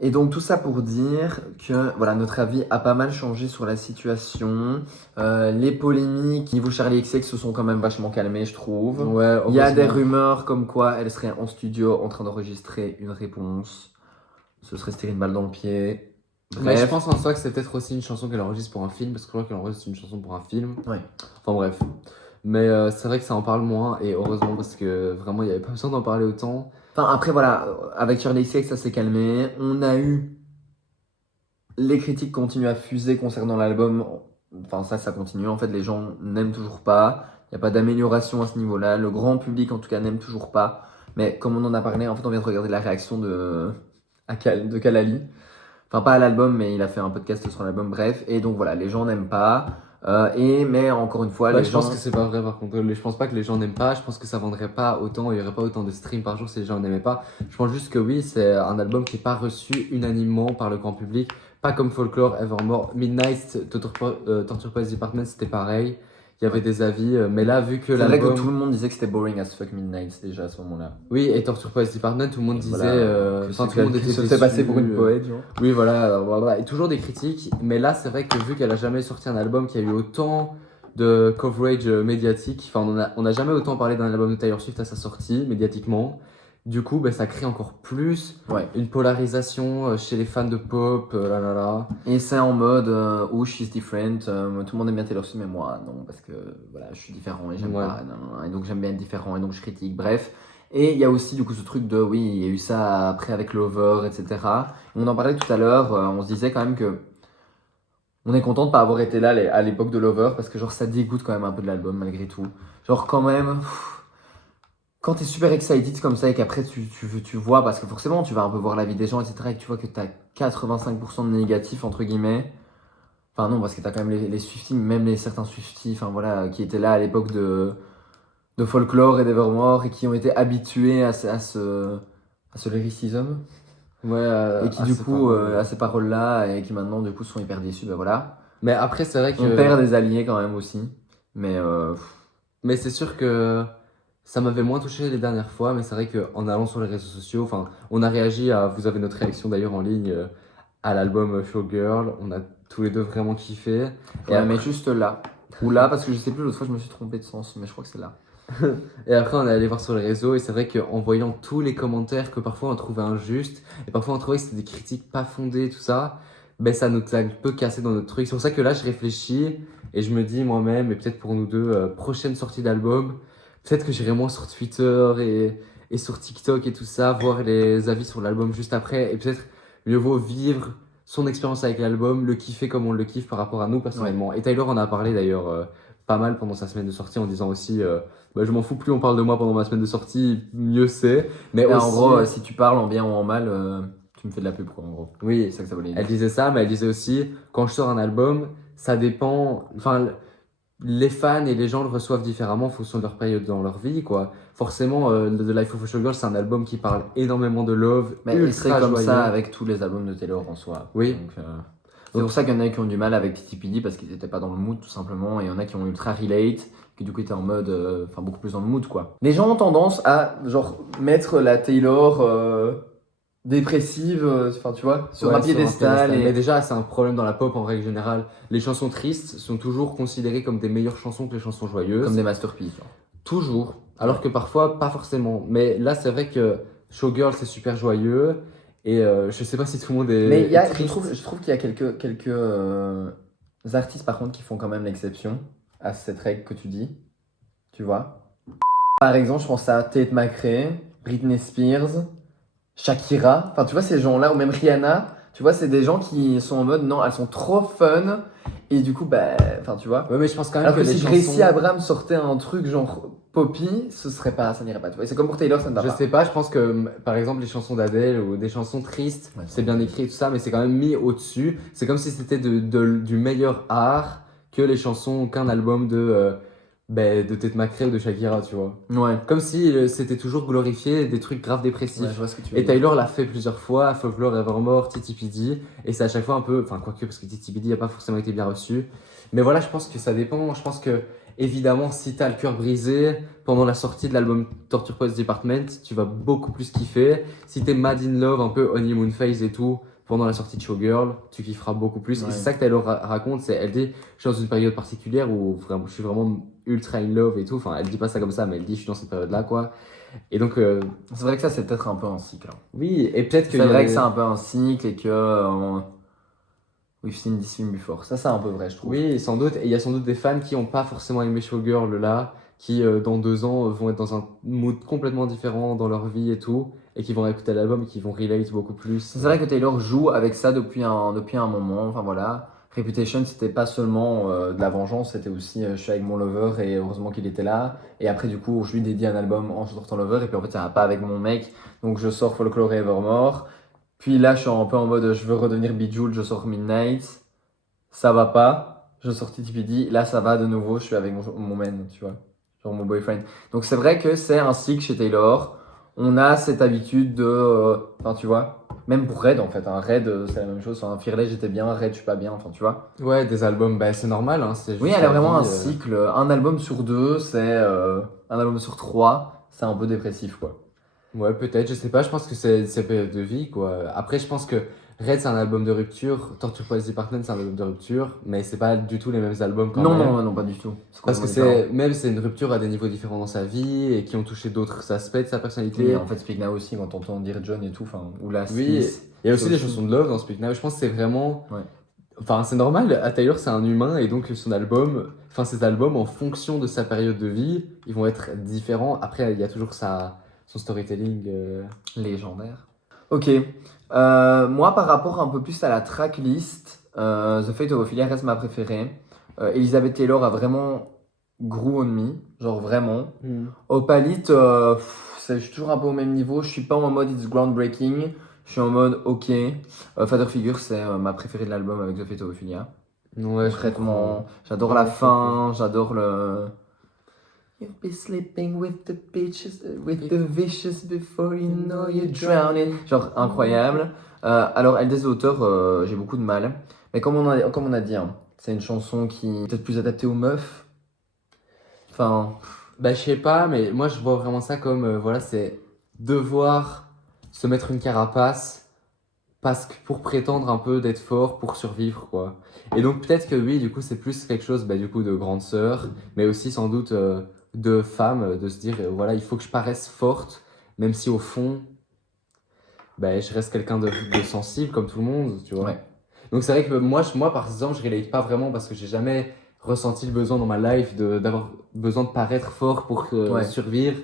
Et donc tout ça pour dire que voilà, notre avis a pas mal changé sur la situation. Les polémiques niveau Charlie XX se sont quand même vachement calmées, je trouve. Ouais, Il y a des heureusement. rumeurs comme quoi elle serait en studio en train d'enregistrer une réponse. Ce serait se tirer une balle dans le pied. Mais je Bref. pense en soi que c'est peut-être aussi une chanson qu'elle enregistre pour un film, parce que je crois qu'elle enregistre une chanson pour un film. Ouais. Enfin bref. Mais c'est vrai que ça en parle moins, et heureusement, parce que vraiment, il n'y avait pas besoin d'en parler autant. Enfin, après, voilà, avec Charlie XX, ça s'est calmé. On a eu. Les critiques continuent à fuser concernant l'album. Enfin, ça continue. En fait, les gens n'aiment toujours pas. Il n'y a pas d'amélioration à ce niveau-là. Le grand public, en tout cas, n'aime toujours pas. Mais comme on en a parlé, en fait, on vient de regarder la réaction de Kalali. Enfin, pas à l'album, mais il a fait un podcast sur l'album, bref. Et donc, voilà, les gens n'aiment pas. Mais encore une fois, Ouais, les je gens. pense que c'est pas vrai par contre. Je pense pas que les gens n'aiment pas. Je pense que ça vendrait pas autant. Il y aurait pas autant de streams par jour si les gens n'aimaient pas. Je pense juste que oui, c'est un album qui est pas reçu unanimement par le grand public. Pas comme Folklore, Evermore, Midnight, Torture Poets Department, c'était pareil. Il y avait des avis, mais là, vu que C'est vrai que l'album... tout le monde disait que c'était boring as fuck Midnight déjà à ce moment-là. Oui, et Torture Poets Department, tout le monde disait... Voilà, Enfin, tout le monde était se déçu. fait passer pour une poète, genre. Oui, voilà, voilà. Et toujours des critiques. Mais là, c'est vrai que vu qu'elle a jamais sorti un album qui a eu autant de coverage médiatique, enfin, on a jamais autant parlé d'un album de Taylor Swift à sa sortie, médiatiquement. Du coup, ça crée encore plus une polarisation chez les fans de pop, Et c'est en mode oh she's different, tout le monde aime bien Taylor Swift mais moi non parce que voilà je suis différent et j'aime pas, non, et donc j'aime bien être différent et donc je critique, bref. Et il y a aussi du coup ce truc de oui il y a eu ça après avec Lover etc. On en parlait tout à l'heure, on se disait quand même que On est content de pas avoir été là à l'époque de Lover parce que genre ça dégoûte quand même un peu de l'album malgré tout. Genre quand même, quand t'es super excited comme ça et qu'après tu vois, parce que forcément tu vas un peu voir la vie des gens, etc. et que tu vois que t'as 85% de négatifs entre guillemets. Enfin non, parce que t'as quand même les Swifties, même certains Swifties, enfin voilà, qui étaient là à l'époque de Folklore et d'Evermore et qui ont été habitués à ce lyricisme. Ouais, Et qui à du ces coup, paroles. à ces paroles-là, et qui maintenant du coup sont hyper déçus, ben voilà. Mais après, c'est vrai On que. perd des alliés quand même aussi. Mais Mais c'est sûr que ça m'avait moins touché les dernières fois, mais c'est vrai qu'en allant sur les réseaux sociaux, enfin, on a réagi à. Vous avez notre réaction d'ailleurs en ligne à l'album Showgirl. On a tous les deux vraiment kiffé. je la mets juste là. Ou là, parce que je sais plus, l'autre fois je me suis trompé de sens, mais je crois que c'est là. Et après, on est allé voir sur les réseaux, et c'est vrai qu'en voyant tous les commentaires que parfois on trouvait injustes, et parfois on trouvait que c'était des critiques pas fondées, tout ça, ben ça nous a un peu cassé dans notre truc. C'est pour ça que là, je réfléchis, et je me dis moi-même, et peut-être pour nous deux, prochaine sortie d'album, peut-être que j'irai moins sur Twitter et sur TikTok et tout ça, voir les avis sur l'album juste après, et peut-être mieux vaut vivre son expérience avec l'album, le kiffer comme on le kiffe par rapport à nous personnellement. Et Tyler en a parlé d'ailleurs pas mal pendant sa semaine de sortie en disant aussi bah, je m'en fous, plus on parle de moi pendant ma semaine de sortie, mieux c'est. Mais Et aussi, en gros, si tu parles en bien ou en mal, tu me fais de la pub, quoi, en gros. oui, C'est ça que ça voulait elle dire. disait ça, mais elle disait aussi, quand je sors un album, ça dépend. Enfin, les fans et les gens le reçoivent différemment en fonction de leur période dans leur vie, quoi. Forcément, The Life of a Showgirl, c'est un album qui parle énormément de love, Mais c'est ultra comme joyeux. ça avec tous les albums de Taylor en soi. Oui. Donc, c'est pour ça qu'il y en a qui ont du mal avec Titi Pidi parce qu'ils étaient pas dans le mood tout simplement. Et il y en a qui ont ultra relate, qui du coup étaient en mode, enfin beaucoup plus dans le mood quoi. Les gens ont tendance à genre mettre la Taylor dépressive, enfin tu vois, sur Ouais, un piédestal. Mais Et... déjà, c'est un problème dans la pop en règle générale. Les chansons tristes sont toujours considérées comme des meilleures chansons que les chansons joyeuses. Comme des masterpieces. Genre. Toujours. Alors que parfois, pas forcément. Mais là, c'est vrai que Showgirl, c'est super joyeux. Et je sais pas si tout le monde est, Mais il y a, est triste. je trouve qu'il y a quelques artistes par contre qui font quand même l'exception à cette règle que tu dis. Tu vois. Par exemple, je pense à Tate McRae, Britney Spears, Shakira. Enfin, tu vois, ces gens-là, ou même Rihanna. Tu vois, c'est des gens qui sont en mode non, elles sont trop fun. Et du coup, bah, enfin, tu vois. Ouais, mais je pense quand même Alors que les si chansons... Gracie Abrams sortait un truc genre Poppy, ce serait pas, ça n'irait pas. Tu vois. Et c'est comme pour Taylor, ça ne va Je pas. sais pas, je pense que par exemple les chansons d'Adèle ou des chansons tristes, Ouais, c'est bien écrit et tout ça, mais c'est quand même mis au-dessus. C'est comme si c'était du meilleur art que les chansons, qu'un album de Tate McRae ou de Shakira, tu vois. Ouais. Comme si c'était toujours glorifié des trucs grave dépressifs. Ouais, je vois ce que tu veux Et dire. Taylor l'a fait plusieurs fois, Folklore, Evermore, Titi Pidi, et c'est à chaque fois un peu, enfin quoique parce que Titi Pidi n'a pas forcément été bien reçu. Mais voilà, je pense que ça dépend. Je pense que évidemment, si t'as le cœur brisé pendant la sortie de l'album Torture Post Department, tu vas beaucoup plus kiffer. Si t'es mad in love, un peu honeymoon phase et tout, pendant la sortie de Showgirl, tu kifferas beaucoup plus. Ouais. Et c'est ça que Taylor raconte, c'est elle dit, je suis dans une période particulière où vraiment, je suis vraiment ultra in love et tout. Enfin, elle dit pas ça comme ça, mais elle dit, je suis dans cette période-là, quoi. Et donc, C'est vrai que ça, c'est peut-être un peu un cycle. Hein. oui, et peut-être que C'est vrai que c'est un peu un cycle et que we've seen this film before. Ça, c'est un peu vrai, je trouve. oui, sans doute. Et il y a sans doute des fans qui n'ont pas forcément aimé Showgirl là, qui dans 2 ans vont être dans un mood complètement différent dans leur vie et tout, et qui vont écouter l'album et qui vont relate beaucoup plus. C'est vrai que Taylor joue avec ça depuis un moment. Enfin voilà. Reputation, c'était pas seulement de la vengeance, c'était aussi je suis avec mon lover et heureusement qu'il était là. Et après, du coup, je lui dédie un album en sortant Lover. Et puis en fait, ça va pas avec mon mec. Donc je sors Folklore et Evermore. Puis là, je suis un peu en mode je veux redevenir Bejeweled, je sors Midnight. Ça va pas. Je sors Titi Pidi. Là, ça va de nouveau. Je suis avec mon man, tu vois. Genre mon boyfriend. Donc c'est vrai que c'est un cycle chez Taylor. On a cette habitude de. Enfin, tu vois. Même pour Red, en fait. Un Red, c'est la même chose. Enfin, Fearless, j'étais bien. Red, je suis pas bien. Enfin, tu vois. Ouais, des albums, bah, c'est normal. Hein, c'est Oui, juste elle a la vraiment un vie, cycle. Un album sur deux, c'est. Un album sur trois, c'est un peu dépressif, quoi. Ouais, peut-être, je sais pas, je pense que c'est période de vie, quoi. Après, je pense que Red, c'est un album de rupture, Torture Post Department, c'est un album de rupture, mais c'est pas du tout les mêmes albums quand Non, même. non, non, pas du tout. Parce que complètement c'est une rupture à des niveaux différents dans sa vie et qui ont touché d'autres aspects de sa différent. personnalité. Et en fait, Speak Now aussi, quand on entend dire John et tout, enfin, ou la Oui, Smith. il y a aussi c'est des aussi- chansons de love dans Speak Now. Je pense que c'est vraiment. Ouais. Enfin, c'est normal, à Taylor, c'est un humain et donc son album, enfin, ses albums, en fonction de sa période de vie, ils vont être différents. Après, il y a toujours son storytelling. Légendaire. Ok. Moi, par rapport un peu plus à la tracklist, The Fate of Ophelia reste ma préférée. Elizabeth Taylor a vraiment grew on me, genre vraiment. Opalite, je suis toujours un peu au même niveau. Je suis pas en mode it's groundbreaking. Je suis en mode ok. Father Figure, c'est ma préférée de l'album avec The Fate of Ophelia. Ouais, Concrètement, j'adore la fin, j'adore le. You'll be sleeping with the bitches, with the vicious before you know you're drowning. Genre incroyable. Alors, elle des auteurs, j'ai beaucoup de mal. Mais comme on a dit, hein, c'est une chanson qui est peut-être plus adaptée aux meufs. Enfin, Bah, je sais pas, mais moi je vois vraiment ça comme voilà, c'est devoir se mettre une carapace parce que pour prétendre un peu d'être fort pour survivre, quoi. Et donc peut-être que oui, du coup, c'est plus quelque chose bah, du coup de grande sœur, mais aussi sans doute de femme, de se dire voilà, il faut que je paraisse forte, même si au fond, bah, je reste quelqu'un de sensible comme tout le monde, tu vois. Ouais. Donc c'est vrai que moi par exemple, je relate pas vraiment parce que j'ai jamais ressenti le besoin dans ma life d'avoir besoin de paraître fort pour Ouais. survivre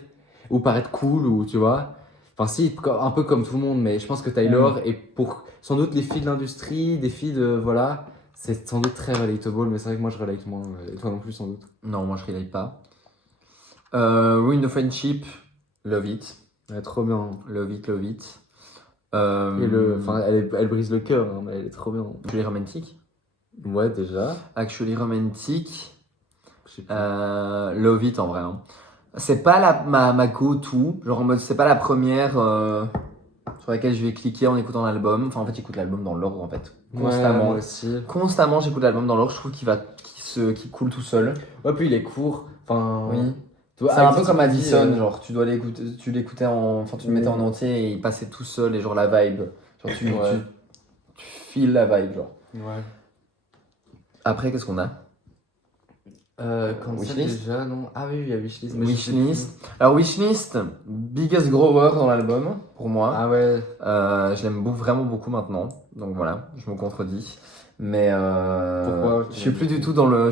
ou paraître cool ou tu vois. Enfin si, un peu comme tout le monde, mais je pense que Taylor est pour sans doute les filles de l'industrie, des filles de voilà, c'est sans doute très relatable, mais c'est vrai que moi je relate moins, et toi non plus sans doute. non, moi je relate pas. Ruin the Friendship, Love It. Ouais, trop bien. Love It, Love It. Enfin, elle brise le cœur, hein, mais elle est trop bien. Actually Romantic. Ouais, déjà. Actually Romantic. Je sais pas. Love It en vrai. Hein. C'est pas ma go-to. Genre en mode, c'est pas la première sur laquelle je vais cliquer en écoutant l'album. Enfin, en fait, j'écoute l'album dans l'ordre en fait. Constamment. Ouais, moi aussi. Constamment, j'écoute l'album dans l'ordre. Je trouve qu'il coule tout seul. Ouais, puis il est court. Enfin, Oui. tu vois, C'est un avec peu ce comme que tu dis, Addison, genre tu l'écoutais enfin tu le mettais en entier et il passait tout seul et genre la vibe. Genre Ouais. tu files la vibe genre. Ouais. Après, qu'est-ce qu'on a? Quand ça Wishlist déjà, non? Ah oui, il y a Wishlist. mais je sais Wishlist. Alors Wishlist, biggest grower dans l'album pour plus. moi. Ah ouais. Je l'aime vraiment beaucoup maintenant. Donc voilà, je me contredis. Mais Pourquoi je suis plus du tout dans le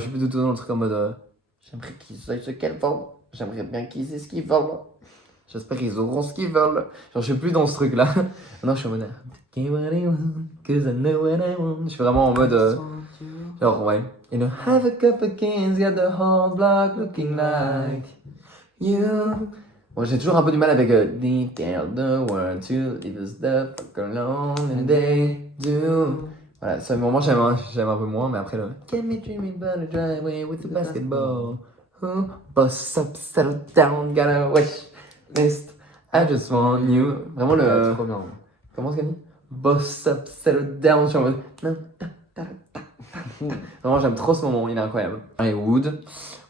truc en mode j'aimerais qu'ils aient ce qu'elles veulent. J'aimerais bien qu'ils aient ce qu'ils veulent. J'espère qu'ils auront ce qu'ils veulent. Genre je suis plus dans ce truc là. Non, je suis en mode get what I want, 'cause I know what I want. Je suis vraiment en mode genre ouais. You know, have a couple of cans, got the whole block looking like you. Bon, j'ai toujours un peu du mal avec They tell the world to leave us the fuck alone and they do. Voilà, ce moment j'aime un peu moins, mais après le Get me dreaming about a driveway with a basketball. Who bust up, settle down, got a wish list. I just want you. Vraiment le. Trop bien. Comment c'est dit? Boss up, settle down. Je suis en mode. Vraiment, j'aime trop ce moment, il est incroyable. Et Wood.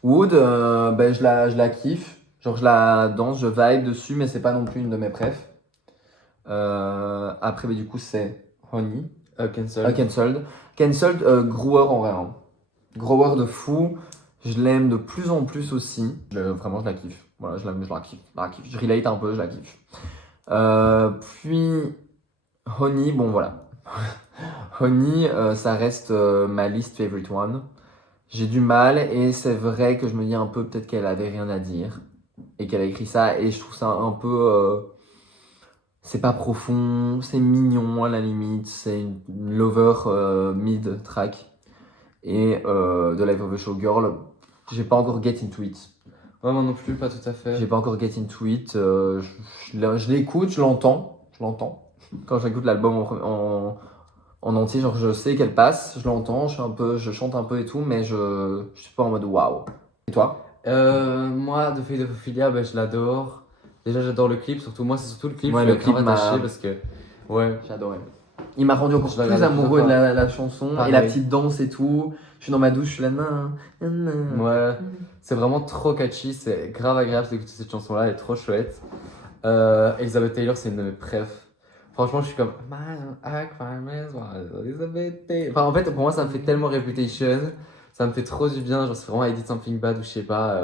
Wood, ben, je la kiffe. Genre, je la danse, je vibe dessus, mais c'est pas non plus une de mes préfs. Après, ben, du coup, c'est Honey. Cancel. Cancelled. Cancelled, grower en vrai. Hein. Grower de fou. Je l'aime de plus en plus aussi. Vraiment, je la kiffe. Voilà, je la kiffe. Je relate un peu, je la kiffe. Puis, Honey, bon voilà. Honey, ça reste ma least favorite one. J'ai du mal et c'est vrai que je me dis un peu peut-être qu'elle avait rien à dire et qu'elle a écrit ça et je trouve ça un peu... c'est pas profond, c'est mignon à la limite, c'est une lover mid-track. Et The Life of a Showgirl, j'ai pas encore get into it. Ouais, moi non plus, pas tout à fait. J'ai pas encore get into it. Je l'écoute, je l'entends. Quand j'écoute l'album en entier, genre je sais qu'elle passe, je l'entends, je chante un peu et tout, mais je suis pas en mode waouh. Et toi? Moi, The Fate of Ophelia, ben, je l'adore. Déjà, j'adore le clip, surtout moi, c'est surtout le clip. Ouais, je le suis grave clip m'a- attaché parce que. Ouais. J'ai adoré. Il m'a rendu encore Je la plus regarde amoureux de plusieurs la chanson Pareil. et la petite danse et tout. Je suis dans ma douche, je suis là. Ouais. C'est vraiment trop catchy, c'est grave agréable d'écouter cette chanson-là, elle est trop chouette. Elizabeth Taylor, c'est une de mes préf. Franchement, je suis comme. Elizabeth Taylor. Enfin, en fait, pour moi, ça me fait tellement Reputation. Ça me fait trop du bien. Genre, c'est vraiment I Did Something Bad ou je sais pas.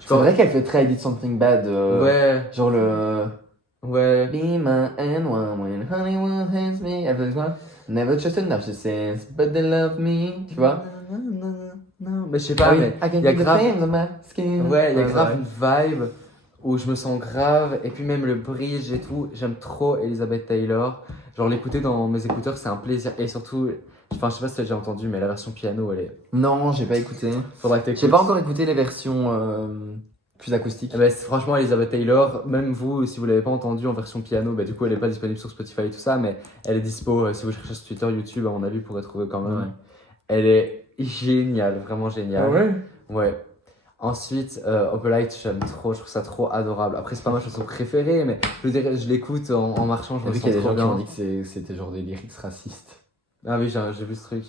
C'est vrai qu'elle fait très I Did Something Bad. Ouais, Genre le. ouais. Be my N1 when Hollywood hates me. Elle fait quoi? Never trust a narcissist, but they love me. Tu vois? Non, mais je sais pas, mais I can il y a feel the grave. flames on my skin. Ouais, il y a Ouais, grave ouais. une vibe où je me sens grave. Et puis même le bridge et tout. J'aime trop Elizabeth Taylor. Genre l'écouter dans mes écouteurs, c'est un plaisir. Et surtout, Enfin, je sais pas si t'as déjà entendu, mais la version piano, elle est. Non, j'ai pas écouté. Faudra que t'écoutes. J'ai pas encore écouté les versions plus acoustiques. Eh ben, franchement, Elizabeth Taylor, même vous, si vous l'avez pas entendue en version piano, bah, du coup, elle est pas disponible sur Spotify et tout ça, mais elle est dispo. Si vous cherchez sur Twitter, YouTube, à mon avis, vous pourrez trouver quand même. Ouais. Elle est géniale, vraiment géniale. Ah ouais? Ouais. Ensuite, Opalite, j'aime trop, je trouve ça trop adorable. Après, c'est pas ma chanson préférée, mais je veux dire, je l'écoute en marchant, je J'ai me vu sens qu'il y a des trop gens qui bien. ont dit que c'était genre des lyrics racistes. Ah oui, j'ai vu ce truc.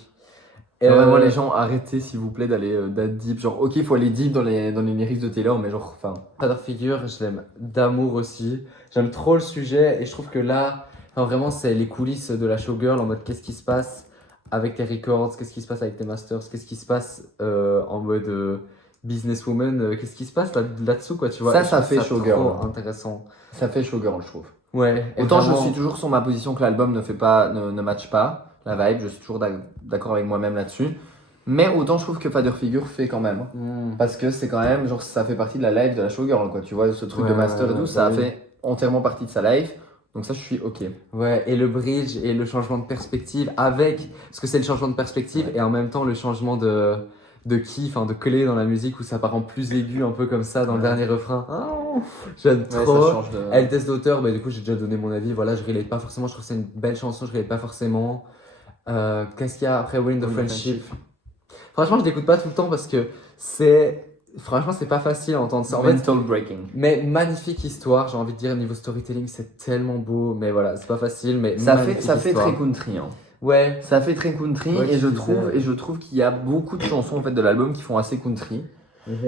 Et vraiment, les gens, arrêtez s'il vous plaît d'être deep. Genre, ok, il faut aller deep dans les lyrics de Taylor, mais genre, enfin. Father Figure, je l'aime d'amour aussi. J'aime trop le sujet et je trouve que là, enfin, vraiment, c'est les coulisses de la showgirl en mode qu'est-ce qui se passe avec tes records, qu'est-ce qui se passe avec tes masters, qu'est-ce qui se passe en mode businesswoman, qu'est-ce qui se passe là-dessous, quoi, tu vois. Ça, Et je ça trouve fait showgirl. trop intéressant. Ça fait showgirl, je trouve. Ouais. et Autant vraiment- je suis toujours sur ma position que l'album ne matche pas la vibe, je suis toujours d'accord avec moi-même là-dessus. Mais autant je trouve que Father Figure fait quand même. Hmm. Parce que c'est quand même, genre, ça fait partie de la life de la showgirl, quoi. Tu vois, ce truc Ouais, de master et ouais, tout, ça a oui. fait entièrement partie de sa life. Donc ça, je suis ok. Ouais, et le bridge et le changement de perspective avec, parce que c'est le changement de perspective Ouais. et en même temps le changement de key, enfin de clé dans la musique où ça part en plus aigu un peu comme ça dans le Ouais. dernier refrain. Oh, j'aime Ouais, trop. ça change de. Elle teste d'auteur, mais du coup j'ai déjà donné mon avis. Voilà, je relate pas forcément. Je trouve que c'est une belle chanson, je relate pas forcément. Qu'est-ce qu'il y a après Wind of Wind of Friendship? Franchement, je l'écoute pas tout le temps parce que franchement, c'est pas facile à entendre ça. En fait, Mental breaking. mais magnifique histoire, j'ai envie de dire, niveau storytelling, c'est tellement beau. Mais voilà, c'est pas facile, mais Ça magnifique fait histoire. très country, hein. Ouais, Ça fait très country Ouais, et tu je disais. trouve qu'il y a beaucoup de chansons en fait de l'album qui font assez country.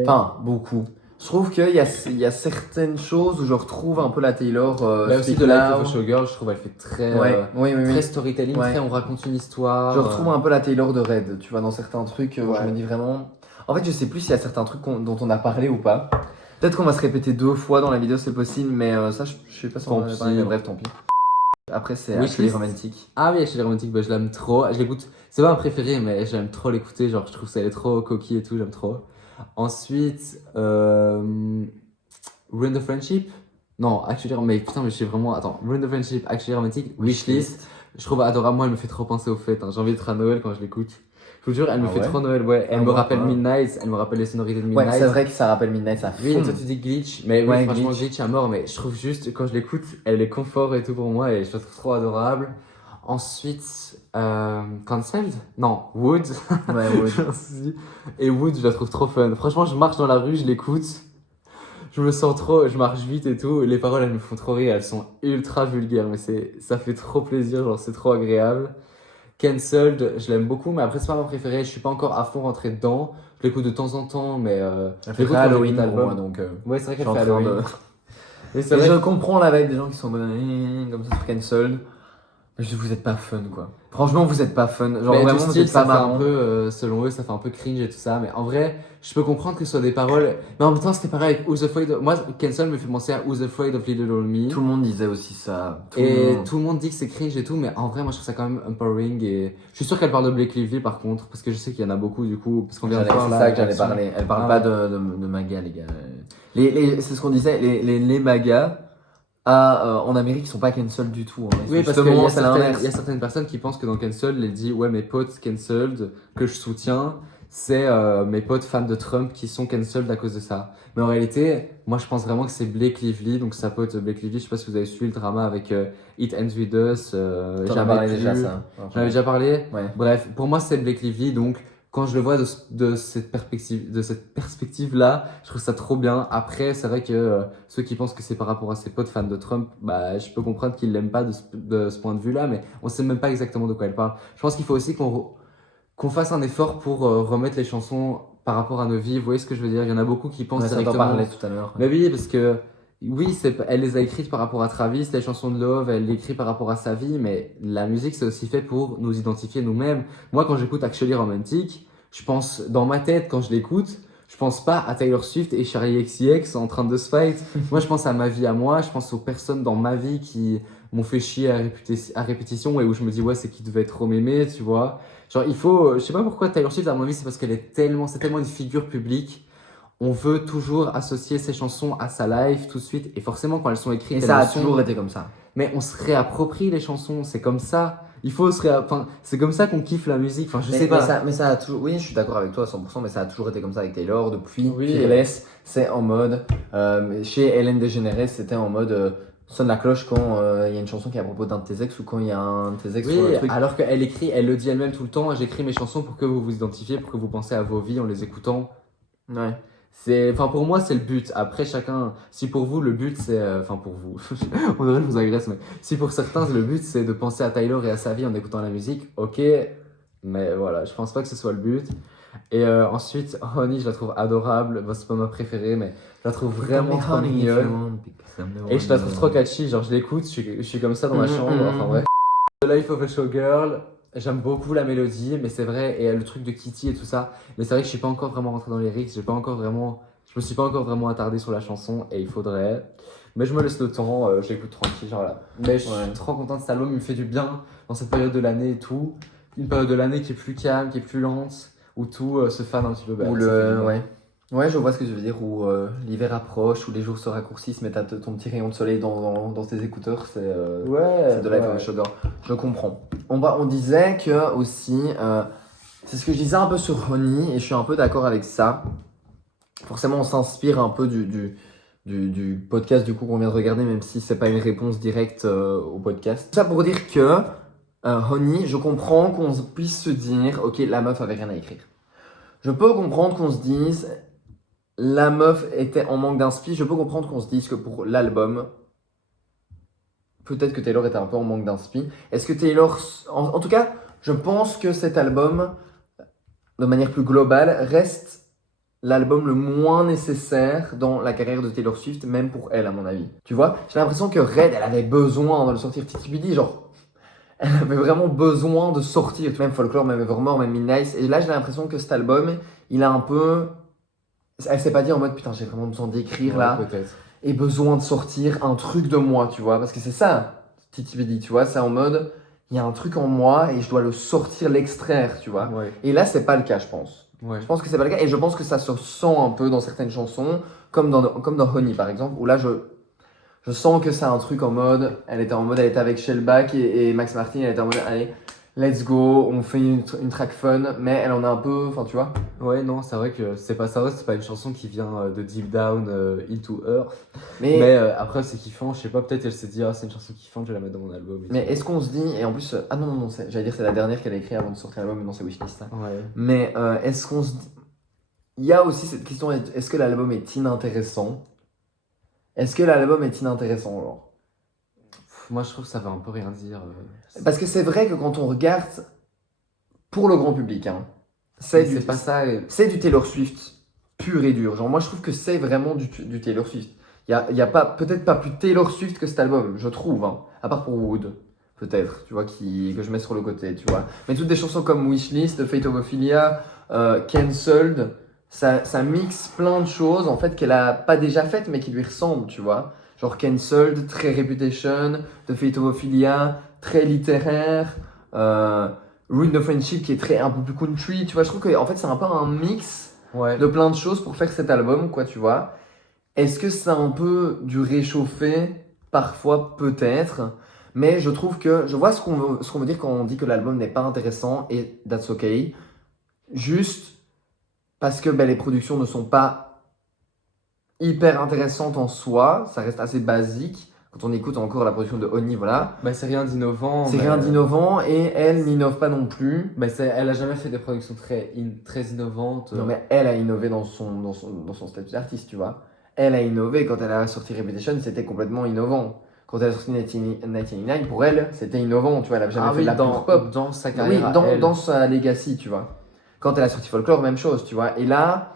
Enfin, beaucoup. Je trouve qu'il y a certaines choses où je retrouve un peu la Taylor Là aussi, Speak de Life Now. of a Showgirl, je trouve elle fait très, Ouais, oui, oui, très oui. storytelling, Ouais. très on raconte une histoire. Je retrouve un peu la Taylor de Red, tu vois, dans certains trucs où je Ouais. me dis vraiment. En fait, je sais plus s'il y a certains trucs dont on a parlé ou pas. Peut-être qu'on va se répéter 2 fois dans la vidéo, c'est possible, mais ça, je sais pas si on Tant en a pis. parlé, mais bref, tant pis. Après, c'est Wishlist. Actually Romantic. Ah oui, chez Romantic, bah, je l'aime trop. Je l'écoute, c'est pas un préféré, mais j'aime trop l'écouter. Genre, je trouve ça elle est trop coquille et tout, j'aime trop. Ensuite, Ruin of Friendship. Non, Actually Romantic. Mais putain, mais je sais vraiment. Attends, Ruin of Friendship, Actually Romantic, Wishlist. Je trouve adorable. Moi, elle me fait trop penser aux fêtes. Hein. J'ai envie d'être à Noël quand je l'écoute. Je vous jure, elle me Ah fait ouais trop Noël. Ouais, elle Ah me ouais, rappelle ouais. Midnight. Elle me rappelle les sonorités de Ouais, Midnight. c'est vrai que ça rappelle Midnight, ça Oui, fond. toi tu dis glitch, mais oui, Ouais, franchement glitch. glitch à mort, mais je trouve juste quand je l'écoute, elle est confort et tout pour moi et je la trouve trop adorable. Ensuite, Cancelled? Non, Wood. Ouais, ouais. Merci. Et Wood, je la trouve trop fun. Franchement, je marche dans la rue, je l'écoute, je me sens trop, je marche vite et tout. Les paroles, elles me font trop rire, elles sont ultra vulgaires, mais ça fait trop plaisir, genre c'est trop agréable. Cancelled, je l'aime beaucoup, mais après c'est pas mon préféré, je suis pas encore à fond rentré dedans. Je l'écoute de temps en temps, mais Elle je fait l'écoute très quand Halloween j'écoute pour moi, l'album. donc Ouais, c'est vrai je suis qu'elle en fait train Halloween. de... Et c'est Et vrai je que- comprends la vibe des gens qui sont comme ça sur Cancel. Mais je dis, vous êtes pas fun, quoi. Franchement, vous êtes pas fun. Genre, Mais vraiment, du vous style, êtes pas ça fait un marrant. peu, selon eux, ça fait un peu cringe et tout ça. Mais en vrai, je peux comprendre que ce soit des paroles. Mais en même temps, c'était pareil avec Who's Afraid of... Moi, Cancel me fait penser à Who's Afraid of Little Old Me. Tout le monde disait aussi ça. Tout le Et monde. tout le monde dit que c'est cringe et tout, mais en vrai, moi je trouve ça quand même empowering. Et je suis sûr qu'elle parle de Blake Lively par contre, parce que je sais qu'il y en a beaucoup du coup, parce qu'on vient de C'est voir là. ça que j'allais là-dessus. parler. Elle parle Ah, pas de MAGA, les gars. C'est ce qu'on disait, les MAGA en Amérique, ils sont pas cancel du tout. Hein. Oui, parce qu'il Justement, y, a c'est certaines- l'inverse. il y a certaines personnes qui pensent que dans Cancel, elle dit ouais, mes potes cancelled, que je soutiens, c'est mes potes fans de Trump qui sont cancelled à cause de ça. Mais en réalité, moi je pense vraiment que c'est Blake Lively, donc sa pote Blake Lively, je sais pas si vous avez suivi le drama avec It Ends With Us, T'en as Jamais parlé plus. déjà, ça. J'en avais déjà parlé. Ouais. Bref, pour moi c'est Blake Lively, donc quand je le vois de cette perspective-là, je trouve ça trop bien. Après, c'est vrai que ceux qui pensent que c'est par rapport à ses potes fans de Trump, bah, je peux comprendre qu'ils l'aiment pas de ce point de vue-là, mais on sait même pas exactement de quoi elle parle. Je pense qu'il faut aussi qu'on fasse un effort pour remettre les chansons par rapport à nos vies. Vous voyez ce que je veux dire? Il y en a beaucoup qui pensent Ouais, ça t'en directement. parlait tout à l'heure. Mais oui, parce que oui, elle les a écrites par rapport à Travis, les chansons de Love, elle l'écrit par rapport à sa vie, mais la musique c'est aussi fait pour nous identifier nous-mêmes. Moi, quand j'écoute Actually Romantic, je pense dans ma tête quand je l'écoute, je pense pas à Taylor Swift et Charli XCX en train de se fight. Moi, je pense à ma vie à moi, je pense aux personnes dans ma vie qui m'ont fait chier à répétition et où je me dis ouais, c'est qui devait trop m'aimer, tu vois. Genre il faut, je sais pas pourquoi Taylor Swift à mon avis, c'est parce qu'elle est c'est tellement une figure publique. On veut toujours associer ses chansons à sa life tout de suite et forcément quand elles sont écrites, Et elles ça le a sont. toujours été comme ça. Mais on se réapproprie les chansons, c'est comme ça. Il faut enfin, c'est comme ça qu'on kiffe la musique. Enfin, je sais pas. Mais ça a toujours. Oui, je suis d'accord avec toi à 100%, mais ça a toujours été comme ça avec Taylor. Depuis Oui. Fearless, c'est en mode. Chez Hélène DeGeneres, c'était en mode. Sonne la cloche quand il y a une chanson qui est à propos d'un de tes ex ou quand il y a un de tes ex sur le Oui, truc. alors qu'elle écrit, elle le dit elle-même tout le temps. J'écris mes chansons pour que vous vous identifiez, pour que vous pensez à vos vies en les écoutant. Ouais. Enfin, pour moi, c'est le but. Après, chacun, si pour vous, le but, c'est, enfin, pour vous, on dirait que je vous agresse, mais si pour certains, le but, c'est de penser à Taylor et à sa vie en écoutant la musique, ok, mais voilà, je pense pas que ce soit le but. Et ensuite, Honey, je la trouve adorable. Bon, c'est pas ma préférée, mais je la trouve vraiment trop mignonne. Et je la trouve trop catchy. Genre, je l'écoute, je suis comme ça dans ma chambre. Enfin, bref. The Life of a Showgirl, j'aime beaucoup la mélodie, mais c'est vrai, et le truc de Kitty et tout ça. Mais c'est vrai que je suis pas encore vraiment rentré dans les lyrics. Je me suis pas encore vraiment attardé sur la chanson, et il faudrait. Mais je me laisse le temps, je l'écoute tranquille, genre là. Mais je suis trop content de cet album, il me fait du bien dans cette période de l'année et tout. Une période de l'année qui est plus calme, qui est plus lente, où tout se fane un petit peu. Ouais, je vois ce que tu veux dire, où l'hiver approche, où les jours se raccourcissent, mais t'as ton petit rayon de soleil dans tes écouteurs, c'est de Life of a Showgirl. Je comprends. On disait que aussi, c'est ce que je disais un peu sur Honey, et je suis un peu d'accord avec ça. Forcément, on s'inspire un peu du podcast du coup qu'on vient de regarder, même si c'est pas une réponse directe au podcast. Ça pour dire que Honey, je comprends qu'on puisse se dire, ok, la meuf avait rien à écrire. Je peux comprendre qu'on se dise, la meuf était en manque d'inspi. Je peux comprendre qu'on se dise que pour l'album, peut-être que Taylor était un peu en manque d'inspi. Est-ce que Taylor, en tout cas, je pense que cet album, de manière plus globale, reste l'album le moins nécessaire dans la carrière de Taylor Swift, même pour elle, à mon avis. Tu vois, j'ai l'impression que Red, elle avait besoin de le sortir. Titi Bidi, genre, elle avait vraiment besoin de sortir. Même Folklore, même Evermore, même Midnight. Et là, j'ai l'impression que cet album, il a un peu. Elle s'est pas dit en mode putain, j'ai vraiment besoin d'écrire là. Peut-être. Et besoin de sortir un truc de moi, tu vois. Parce que c'est ça, Titi Bidi, tu vois. C'est en mode, il y a un truc en moi et je dois le sortir, l'extraire, tu vois. Ouais. Et là, c'est pas le cas, je pense. Ouais. Je pense que c'est pas le cas et je pense que ça se sent un peu dans certaines chansons, comme dans Honey par exemple, où là je sens que c'est un truc en mode, elle était avec Shellback et Max Martin, elle était en mode, allez, let's go, on fait une track fun, mais elle en a un peu, enfin tu vois. Ouais, non, c'est vrai que c'est pas une chanson qui vient de Deep Down into Earth. Mais Mais après, c'est kiffant, je sais pas, peut-être elle s'est dit, ah, c'est une chanson kiffante, je vais la mettre dans mon album. mais est-ce qu'on se dit, et en plus, ah non, j'allais dire c'est la dernière qu'elle a écrite avant de sortir l'album, mais non, c'est Wishlist. Hein. Ouais. Mais est-ce qu'on se dit, il y a aussi cette question, est-ce que l'album est inintéressant? Est-ce que l'album est inintéressant, genre? Moi, je trouve que ça veut un peu rien dire. Parce que c'est vrai que quand on regarde pour le grand public, hein, C'est pas ça. c'est du Taylor Swift pur et dur. Genre, moi, je trouve que c'est vraiment du Taylor Swift. Y a pas, peut-être pas plus Taylor Swift que cet album, je trouve, hein, à part pour Wood, peut-être, tu vois, que je mets sur le côté, tu vois. Mais toutes des chansons comme Wishlist, Fate of Ophelia, Cancelled, ça mixe plein de choses, en fait, qu'elle a pas déjà faites, mais qui lui ressemblent, tu vois. Genre Cancelled, très Reputation, The Fate of Ophelia, très littéraire, Ruin the Friendship qui est un peu plus country, tu vois. Je trouve que en fait c'est un peu un mix Ouais. de plein de choses pour faire cet album, quoi, tu vois. Est-ce que c'est un peu du réchauffé? Parfois, peut-être. Mais je trouve que je vois ce qu'on veut dire quand on dit que l'album n'est pas intéressant et that's okay. Juste parce que les productions ne sont pas hyper intéressantes en soi, ça reste assez basique. Quand on écoute encore la production de Honey, voilà. Bah, c'est rien d'innovant. C'est rien d'innovant et elle n'innove pas non plus. Bah, elle a jamais fait des productions très innovantes. Non, mais elle a innové dans son statut d'artiste, tu vois. Elle a innové quand elle a sorti Reputation, c'était complètement innovant. Quand elle a sorti 1999, pour elle, c'était innovant, tu vois. Elle a jamais fait de la pure pop. Dans sa carrière. Oui, dans sa legacy, tu vois. Quand elle a sorti Folklore, même chose, tu vois. Et là,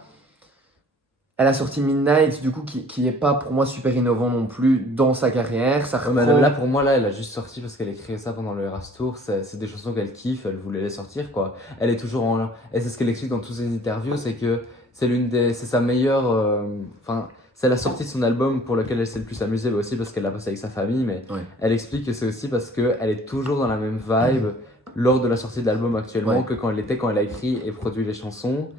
elle a sorti Midnight, du coup, qui est pas pour moi super innovant non plus dans sa carrière. Ça reprend... Là, pour moi, elle a juste sorti parce qu'elle a créé ça pendant le Eras Tour. C'est des chansons qu'elle kiffe, elle voulait les sortir, quoi. Elle est toujours en. Et c'est ce qu'elle explique dans toutes ses interviews, c'est que c'est sa meilleure. Enfin, c'est la sortie de son album pour lequel elle s'est le plus amusée, mais aussi parce qu'elle l'a passé avec sa famille. Mais Ouais. elle explique que c'est aussi parce qu'elle est toujours dans la même vibe lors de la sortie de l'album actuellement que quand elle a écrit et produit les chansons.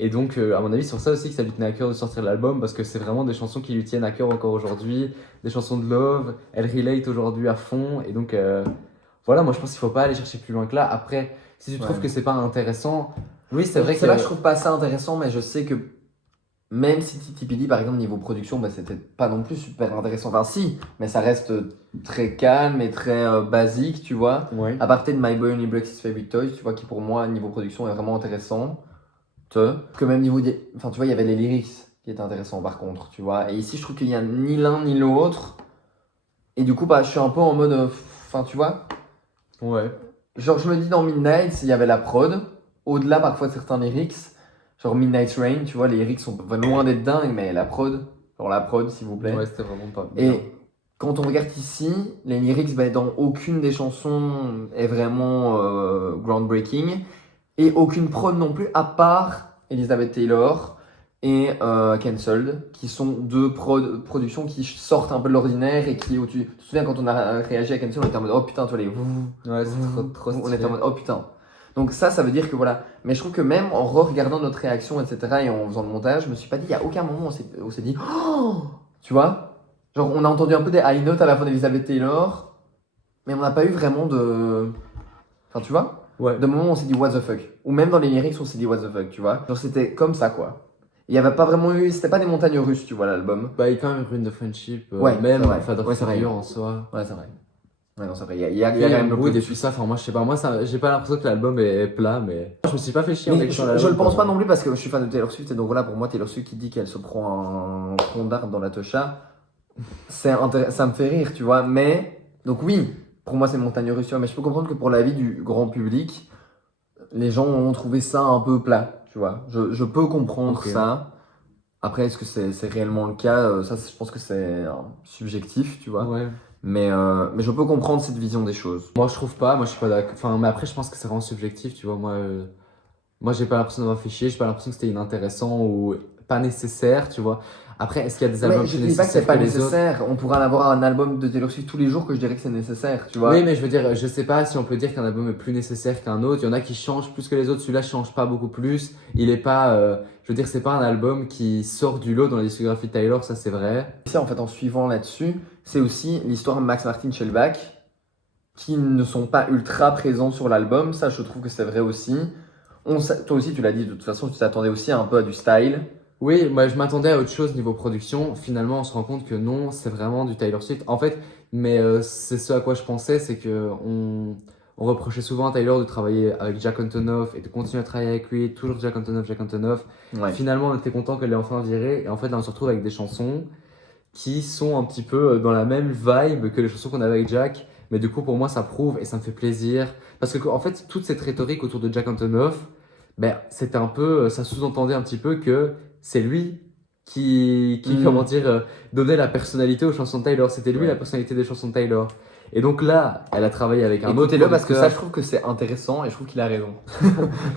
Et donc, à mon avis, c'est pour ça aussi que ça lui tenait à cœur de sortir l'album, parce que c'est vraiment des chansons qui lui tiennent à cœur encore aujourd'hui, des chansons de love, elle relate aujourd'hui à fond, et donc, voilà, moi je pense qu'il faut pas aller chercher plus loin que là. Après, si tu trouves Ouais. que c'est pas intéressant, oui, c'est vrai que. Là, je trouve pas ça intéressant, mais je sais que même si TTPD, par exemple, niveau production, bah, c'était pas non plus super intéressant. Enfin, si, mais ça reste très calme et très basique, tu vois. Ouais. À part peut-être My Boy Only Breaks His Favorite Toys, tu vois, qui pour moi, niveau production, est vraiment intéressant. Que même niveau. Enfin, tu vois, il y avait les lyrics qui étaient intéressants par contre, tu vois. Et ici, je trouve qu'il y a ni l'un ni l'autre. Et du coup, bah, je suis un peu en mode. Enfin, tu vois. Ouais. Genre, je me dis dans Midnight, il y avait la prod. Au-delà parfois de certains lyrics. Genre Midnight Rain, tu vois, les lyrics sont loin d'être dingues, mais la prod. Genre la prod, s'il vous plaît. Ouais, c'était vraiment pas bien. Et quand on regarde ici, les lyrics, bah, dans aucune des chansons est vraiment groundbreaking. Et aucune prod non plus, à part Elizabeth Taylor et Cancelled, qui sont deux productions qui sortent un peu de l'ordinaire et qui, tu te souviens quand on a réagi à Cancelled, on était en mode oh putain, toi les. Ouais, c'est trop On stylé. était en mode oh putain. Donc ça veut dire que voilà. Mais je trouve que même en re-regardant notre réaction, etc., et en faisant le montage, je me suis pas dit, il y a aucun moment où on s'est dit oh, tu vois. Genre on a entendu un peu des high notes à la fin d'Elizabeth Taylor, mais on n'a pas eu vraiment de. Enfin, tu vois. Ouais. De moment où on s'est dit what the fuck. Ou même dans les lyrics on s'est dit what the fuck, tu vois. Genre c'était comme ça quoi. Il y avait pas vraiment eu. C'était pas des montagnes russes, tu vois, l'album. Bah, il y a quand même Ruin the Friendship. Ouais, même, c'est vrai. Father Ouais, c'est vrai. Figure en soi. Ouais, c'est vrai. Ouais, non, c'est vrai. Il y a Il y quand a même le le mood plot et tout ça. Enfin, moi, je sais pas. Moi, ça, j'ai pas l'impression que l'album est plat, mais. Je me suis pas fait chier en Mais écoutant je l'album, le pense quoi. pas non plus parce que je suis fan de Taylor Swift et donc voilà, pour moi, Taylor Swift qui dit qu'elle se prend un tronc d'arbre dans la tosha, ça me fait rire, tu vois. Mais, donc oui, pour moi, c'est montagne russe, tu vois, mais je peux comprendre que pour la vie du grand public, les gens ont trouvé ça un peu plat, tu vois. Je peux comprendre Ok. ça. Après, est-ce que c'est réellement le cas? Ça, je pense que c'est subjectif, tu vois. Ouais. Mais je peux comprendre cette vision des choses. Moi, je trouve pas. Moi, je suis pas d'accord. Enfin, mais après, je pense que c'est vraiment subjectif, tu vois. Moi, j'ai pas l'impression d'avoir fait chier. J'ai pas l'impression que c'était inintéressant ou pas nécessaire, tu vois. Après, est-ce qu'il y a des albums Mais je plus dis pas que c'est nécessaires pas que les autres? nécessaire. On pourra en avoir un album de Taylor Swift tous les jours que je dirais que c'est nécessaire, tu vois. Oui, mais je veux dire, je sais pas si on peut dire qu'un album est plus nécessaire qu'un autre. Il y en a qui changent plus que les autres. Celui-là change pas beaucoup plus. Il est pas, je veux dire, c'est pas un album qui sort du lot dans la discographie de Taylor, ça c'est vrai. Ça, en fait, en suivant là-dessus, c'est aussi l'histoire de Max Martin, Shellback, qui ne sont pas ultra présents sur l'album. Ça, je trouve que c'est vrai aussi. Toi aussi, tu l'as dit, de toute façon, tu t'attendais aussi un peu à du style. Oui, moi je m'attendais à autre chose niveau production. Finalement, on se rend compte que non, c'est vraiment du Taylor Swift. En fait, mais c'est ce à quoi je pensais, c'est que on reprochait souvent à Taylor de travailler avec Jack Antonoff et de continuer à travailler avec lui, toujours Jack Antonoff, Jack Antonoff. Ouais. Finalement, on était content qu'elle l'ait enfin viré. Et en fait, là, on se retrouve avec des chansons qui sont un petit peu dans la même vibe que les chansons qu'on avait avec Jack. Mais du coup, pour moi, ça prouve et ça me fait plaisir. Parce que, en fait, toute cette rhétorique autour de Jack Antonoff, ben, c'était un peu, ça sous-entendait un petit peu que c'est lui qui comment dire, donnait la personnalité aux chansons de Taylor. C'était lui Ouais. la personnalité des chansons de Taylor. Et donc là, elle a travaillé avec un autre Écoutez-le parce que ça, producteur. je trouve que c'est intéressant et je trouve qu'il a raison.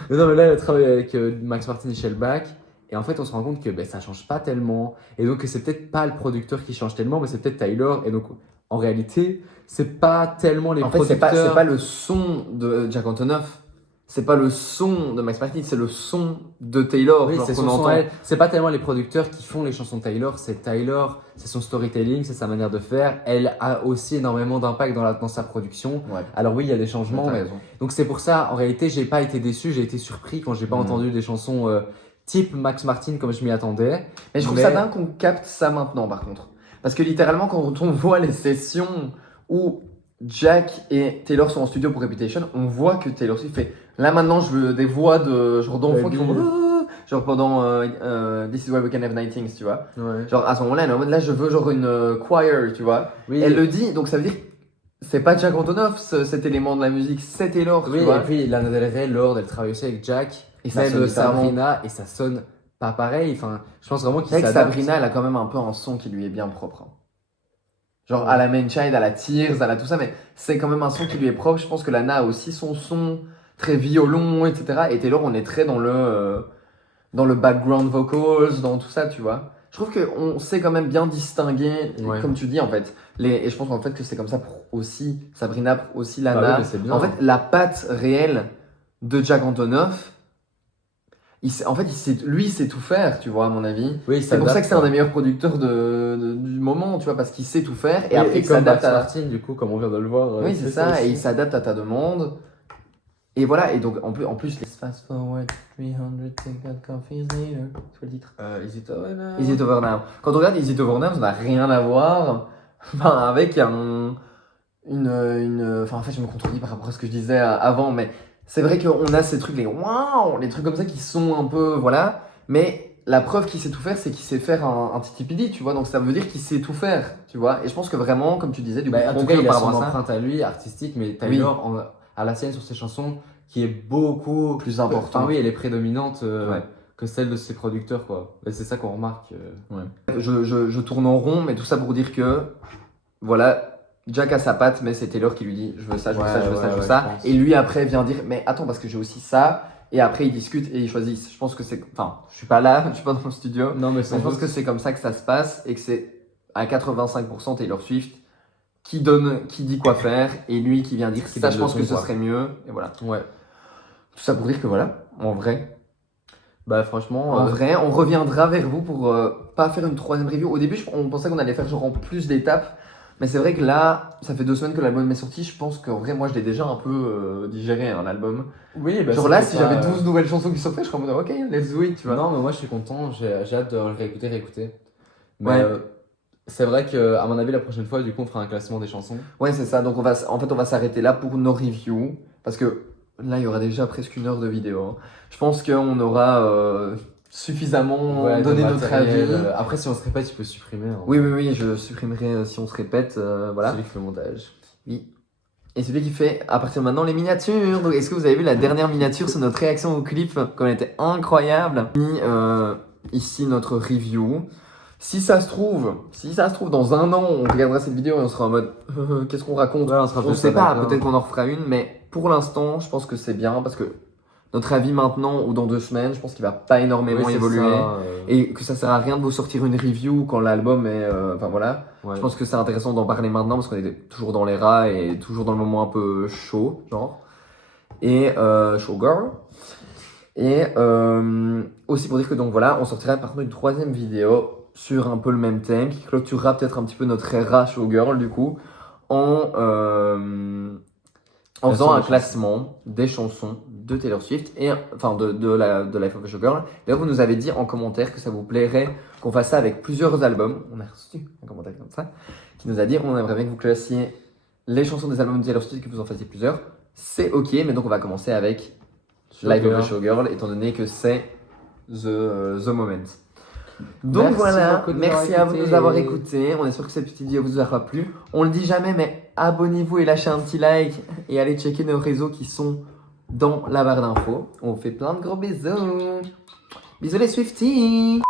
Mais non, mais là, elle a travaillé avec Max Martin et Shellback. Et en fait, on se rend compte que ben, ça change pas tellement. Et donc, que c'est peut-être pas le producteur qui change tellement, mais c'est peut-être Taylor. Et donc, en réalité, c'est pas tellement les En fait, producteurs. c'est pas le son de Jack Antonoff. C'est pas le son de Max Martin, c'est le son de Taylor. Oui, genre, c'est qu'on son son entend. à elle. C'est pas tellement les producteurs qui font les chansons de Taylor, c'est Taylor, c'est son storytelling, c'est sa manière de faire. Elle a aussi énormément d'impact dans sa production. Ouais. Alors oui, il y a des changements, T'as mais... raison. donc c'est pour ça, en réalité, j'ai pas été déçu, j'ai été surpris quand j'ai pas Mhm. entendu des chansons type Max Martin comme je m'y attendais. Mais je trouve ça dingue qu'on capte ça maintenant, par contre. Parce que littéralement, quand on voit les sessions où Jack et Taylor sont en studio pour Reputation, on voit que Taylor Swift fait là maintenant, je veux des voix de genre d'enfants qui font genre pendant This is why we can have night things, tu vois. Ouais. Genre à ce moment-là, elle est en mode là, je veux genre une choir, tu vois. Oui, Elle le dit, donc ça veut dire c'est pas Jack Antonoff cet élément de la musique, c'est Taylor, oui, tu vois. et puis Lana Del Rey, Lorde, elle travaille aussi avec Jack, Et ça même sonne littéralement- Sabrina, et ça sonne pas pareil. Enfin, je pense vraiment qu'il C'est vrai que s'adapte. Sabrina, elle a quand même un peu un son qui lui est bien propre. Hein. Genre Ouais. à la Main Child, à la Tears, à la tout ça, mais c'est quand même un son qui lui est propre. Je pense que Lana a aussi son son très violon, etc. Et Taylor, on est très dans le background vocals, dans tout ça, tu vois. Je trouve qu'on sait quand même bien distinguer, Ouais. comme tu dis en fait. Et je pense qu'en fait que c'est comme ça pour aussi Sabrina, pour aussi Bah Lana. oui, mais c'est bien. En fait, la patte réelle de Jack Antonoff En fait, lui, il sait tout faire, tu vois, à mon avis. Oui, C'est pour ça que c'est un des meilleurs producteurs du moment, tu vois, parce qu'il sait tout faire. Et après, il comme s'adapte Max à... Martin, du coup, comme on vient de le voir. Oui, il c'est fait ça, et aussi. il s'adapte à ta demande. Et voilà, et donc en plus les fast forward 300 take coffees later, c'est le titre. Is it over now? Is It Over Now. Quand on regarde Is It Over Now, ça n'a rien à voir enfin, avec enfin en fait je me contredis par rapport à ce que je disais avant, mais c'est vrai qu'on a ces trucs, les trucs comme ça qui sont un peu, voilà, mais la preuve qu'il sait tout faire, c'est qu'il sait faire un titipidi, tu vois, donc ça veut dire qu'il sait tout faire, tu vois, et je pense que vraiment, comme tu disais, du coup, En tout cas, il a par son rapport à ça, empreinte à lui, artistique, mais Taylor, à la sienne sur ses chansons, qui est beaucoup plus important. Enfin, oui, elle est prédominante Ouais. que celle de ses producteurs, quoi. Et c'est ça qu'on remarque. Je tourne en rond, mais tout ça pour dire que, voilà, Jack a sa patte, mais c'est Taylor qui lui dit je veux ça, je veux ça, je veux ça, je veux ça. je pense. Et lui après vient dire mais attends, parce que j'ai aussi ça. Et après ils discutent et ils choisissent. Je pense que c'est. Enfin, je suis pas là, je suis pas dans le studio. Non, mais Mais je pense que c'est comme ça que ça se passe et que c'est à 85% Taylor Swift qui dit quoi faire et lui qui vient dire Qui ça, donne je le pense ton, que ce quoi. serait mieux. Et voilà. Ouais. Tout ça pour dire que voilà, en vrai. Bah, franchement. En vrai, on reviendra vers vous pour pas faire une troisième review. Au début, on pensait qu'on allait faire genre en plus d'étapes. Mais c'est vrai que là, ça fait 2 semaines que l'album est sorti. Je pense qu'en vrai, moi, je l'ai déjà un peu digéré, hein, l'album. Oui, bah, Genre là, si j'avais 12 nouvelles chansons qui sortaient, je serais en mode ok, let's do it, tu vois. Non, mais moi, je suis content. J'ai hâte de le réécouter. Mais Ouais. c'est vrai que, à mon avis, la prochaine fois, du coup, on fera un classement des chansons. Ouais, c'est ça. Donc, on va s'arrêter là pour nos reviews. Parce que là, il y aura déjà presque 1 heure de vidéo. Hein. Je pense qu'on aura suffisamment donné notre avis. Après, si on se répète, tu peux supprimer. Hein. Oui, je supprimerai si on se répète. Voilà. Celui qui fait le montage. Oui. Et celui qui fait à partir de maintenant les miniatures. Donc, est-ce que vous avez vu la dernière miniature sur notre réaction au clip, comme elle était incroyable. Ici notre review. Si ça se trouve dans 1 an, on regardera cette vidéo et on sera en mode qu'est-ce qu'on raconte. Ouais, on sera On peut-être sait pas pas, d'accord. peut-être qu'on en refera une, mais pour l'instant, je pense que c'est bien parce que notre avis maintenant ou dans 2 semaines, je pense qu'il va pas énormément Oui, c'est évoluer. ça, Et que ça sert à rien de vous sortir une review quand l'album est. Enfin voilà. ouais. Je pense que c'est intéressant d'en parler maintenant parce qu'on est toujours dans les rats et toujours dans le moment un peu chaud, genre. Et showgirl. Et aussi pour dire que donc voilà, on sortira par contre une 3e vidéo sur un peu le même thème qui clôturera peut-être un petit peu notre era showgirl du coup en faisant un classement des chansons de Taylor Swift et enfin de Life of a Showgirl. D'ailleurs, vous nous avez dit en commentaire que ça vous plairait qu'on fasse ça avec plusieurs albums. On a reçu un commentaire comme ça qui nous a dit on aimerait bien que vous classiez les chansons des albums de Taylor Swift et que vous en fassiez plusieurs. C'est ok, mais donc on va commencer avec Life of a Showgirl étant donné que c'est the moment. Donc Merci voilà, beaucoup de merci m'avoir à vous de nous écouté. avoir écoutés. On espère que cette petite vidéo vous aura plu. On le dit jamais, mais abonnez-vous et lâchez un petit like et allez checker nos réseaux qui sont dans la barre d'infos. On vous fait plein de gros bisous. Bisous les Swifties.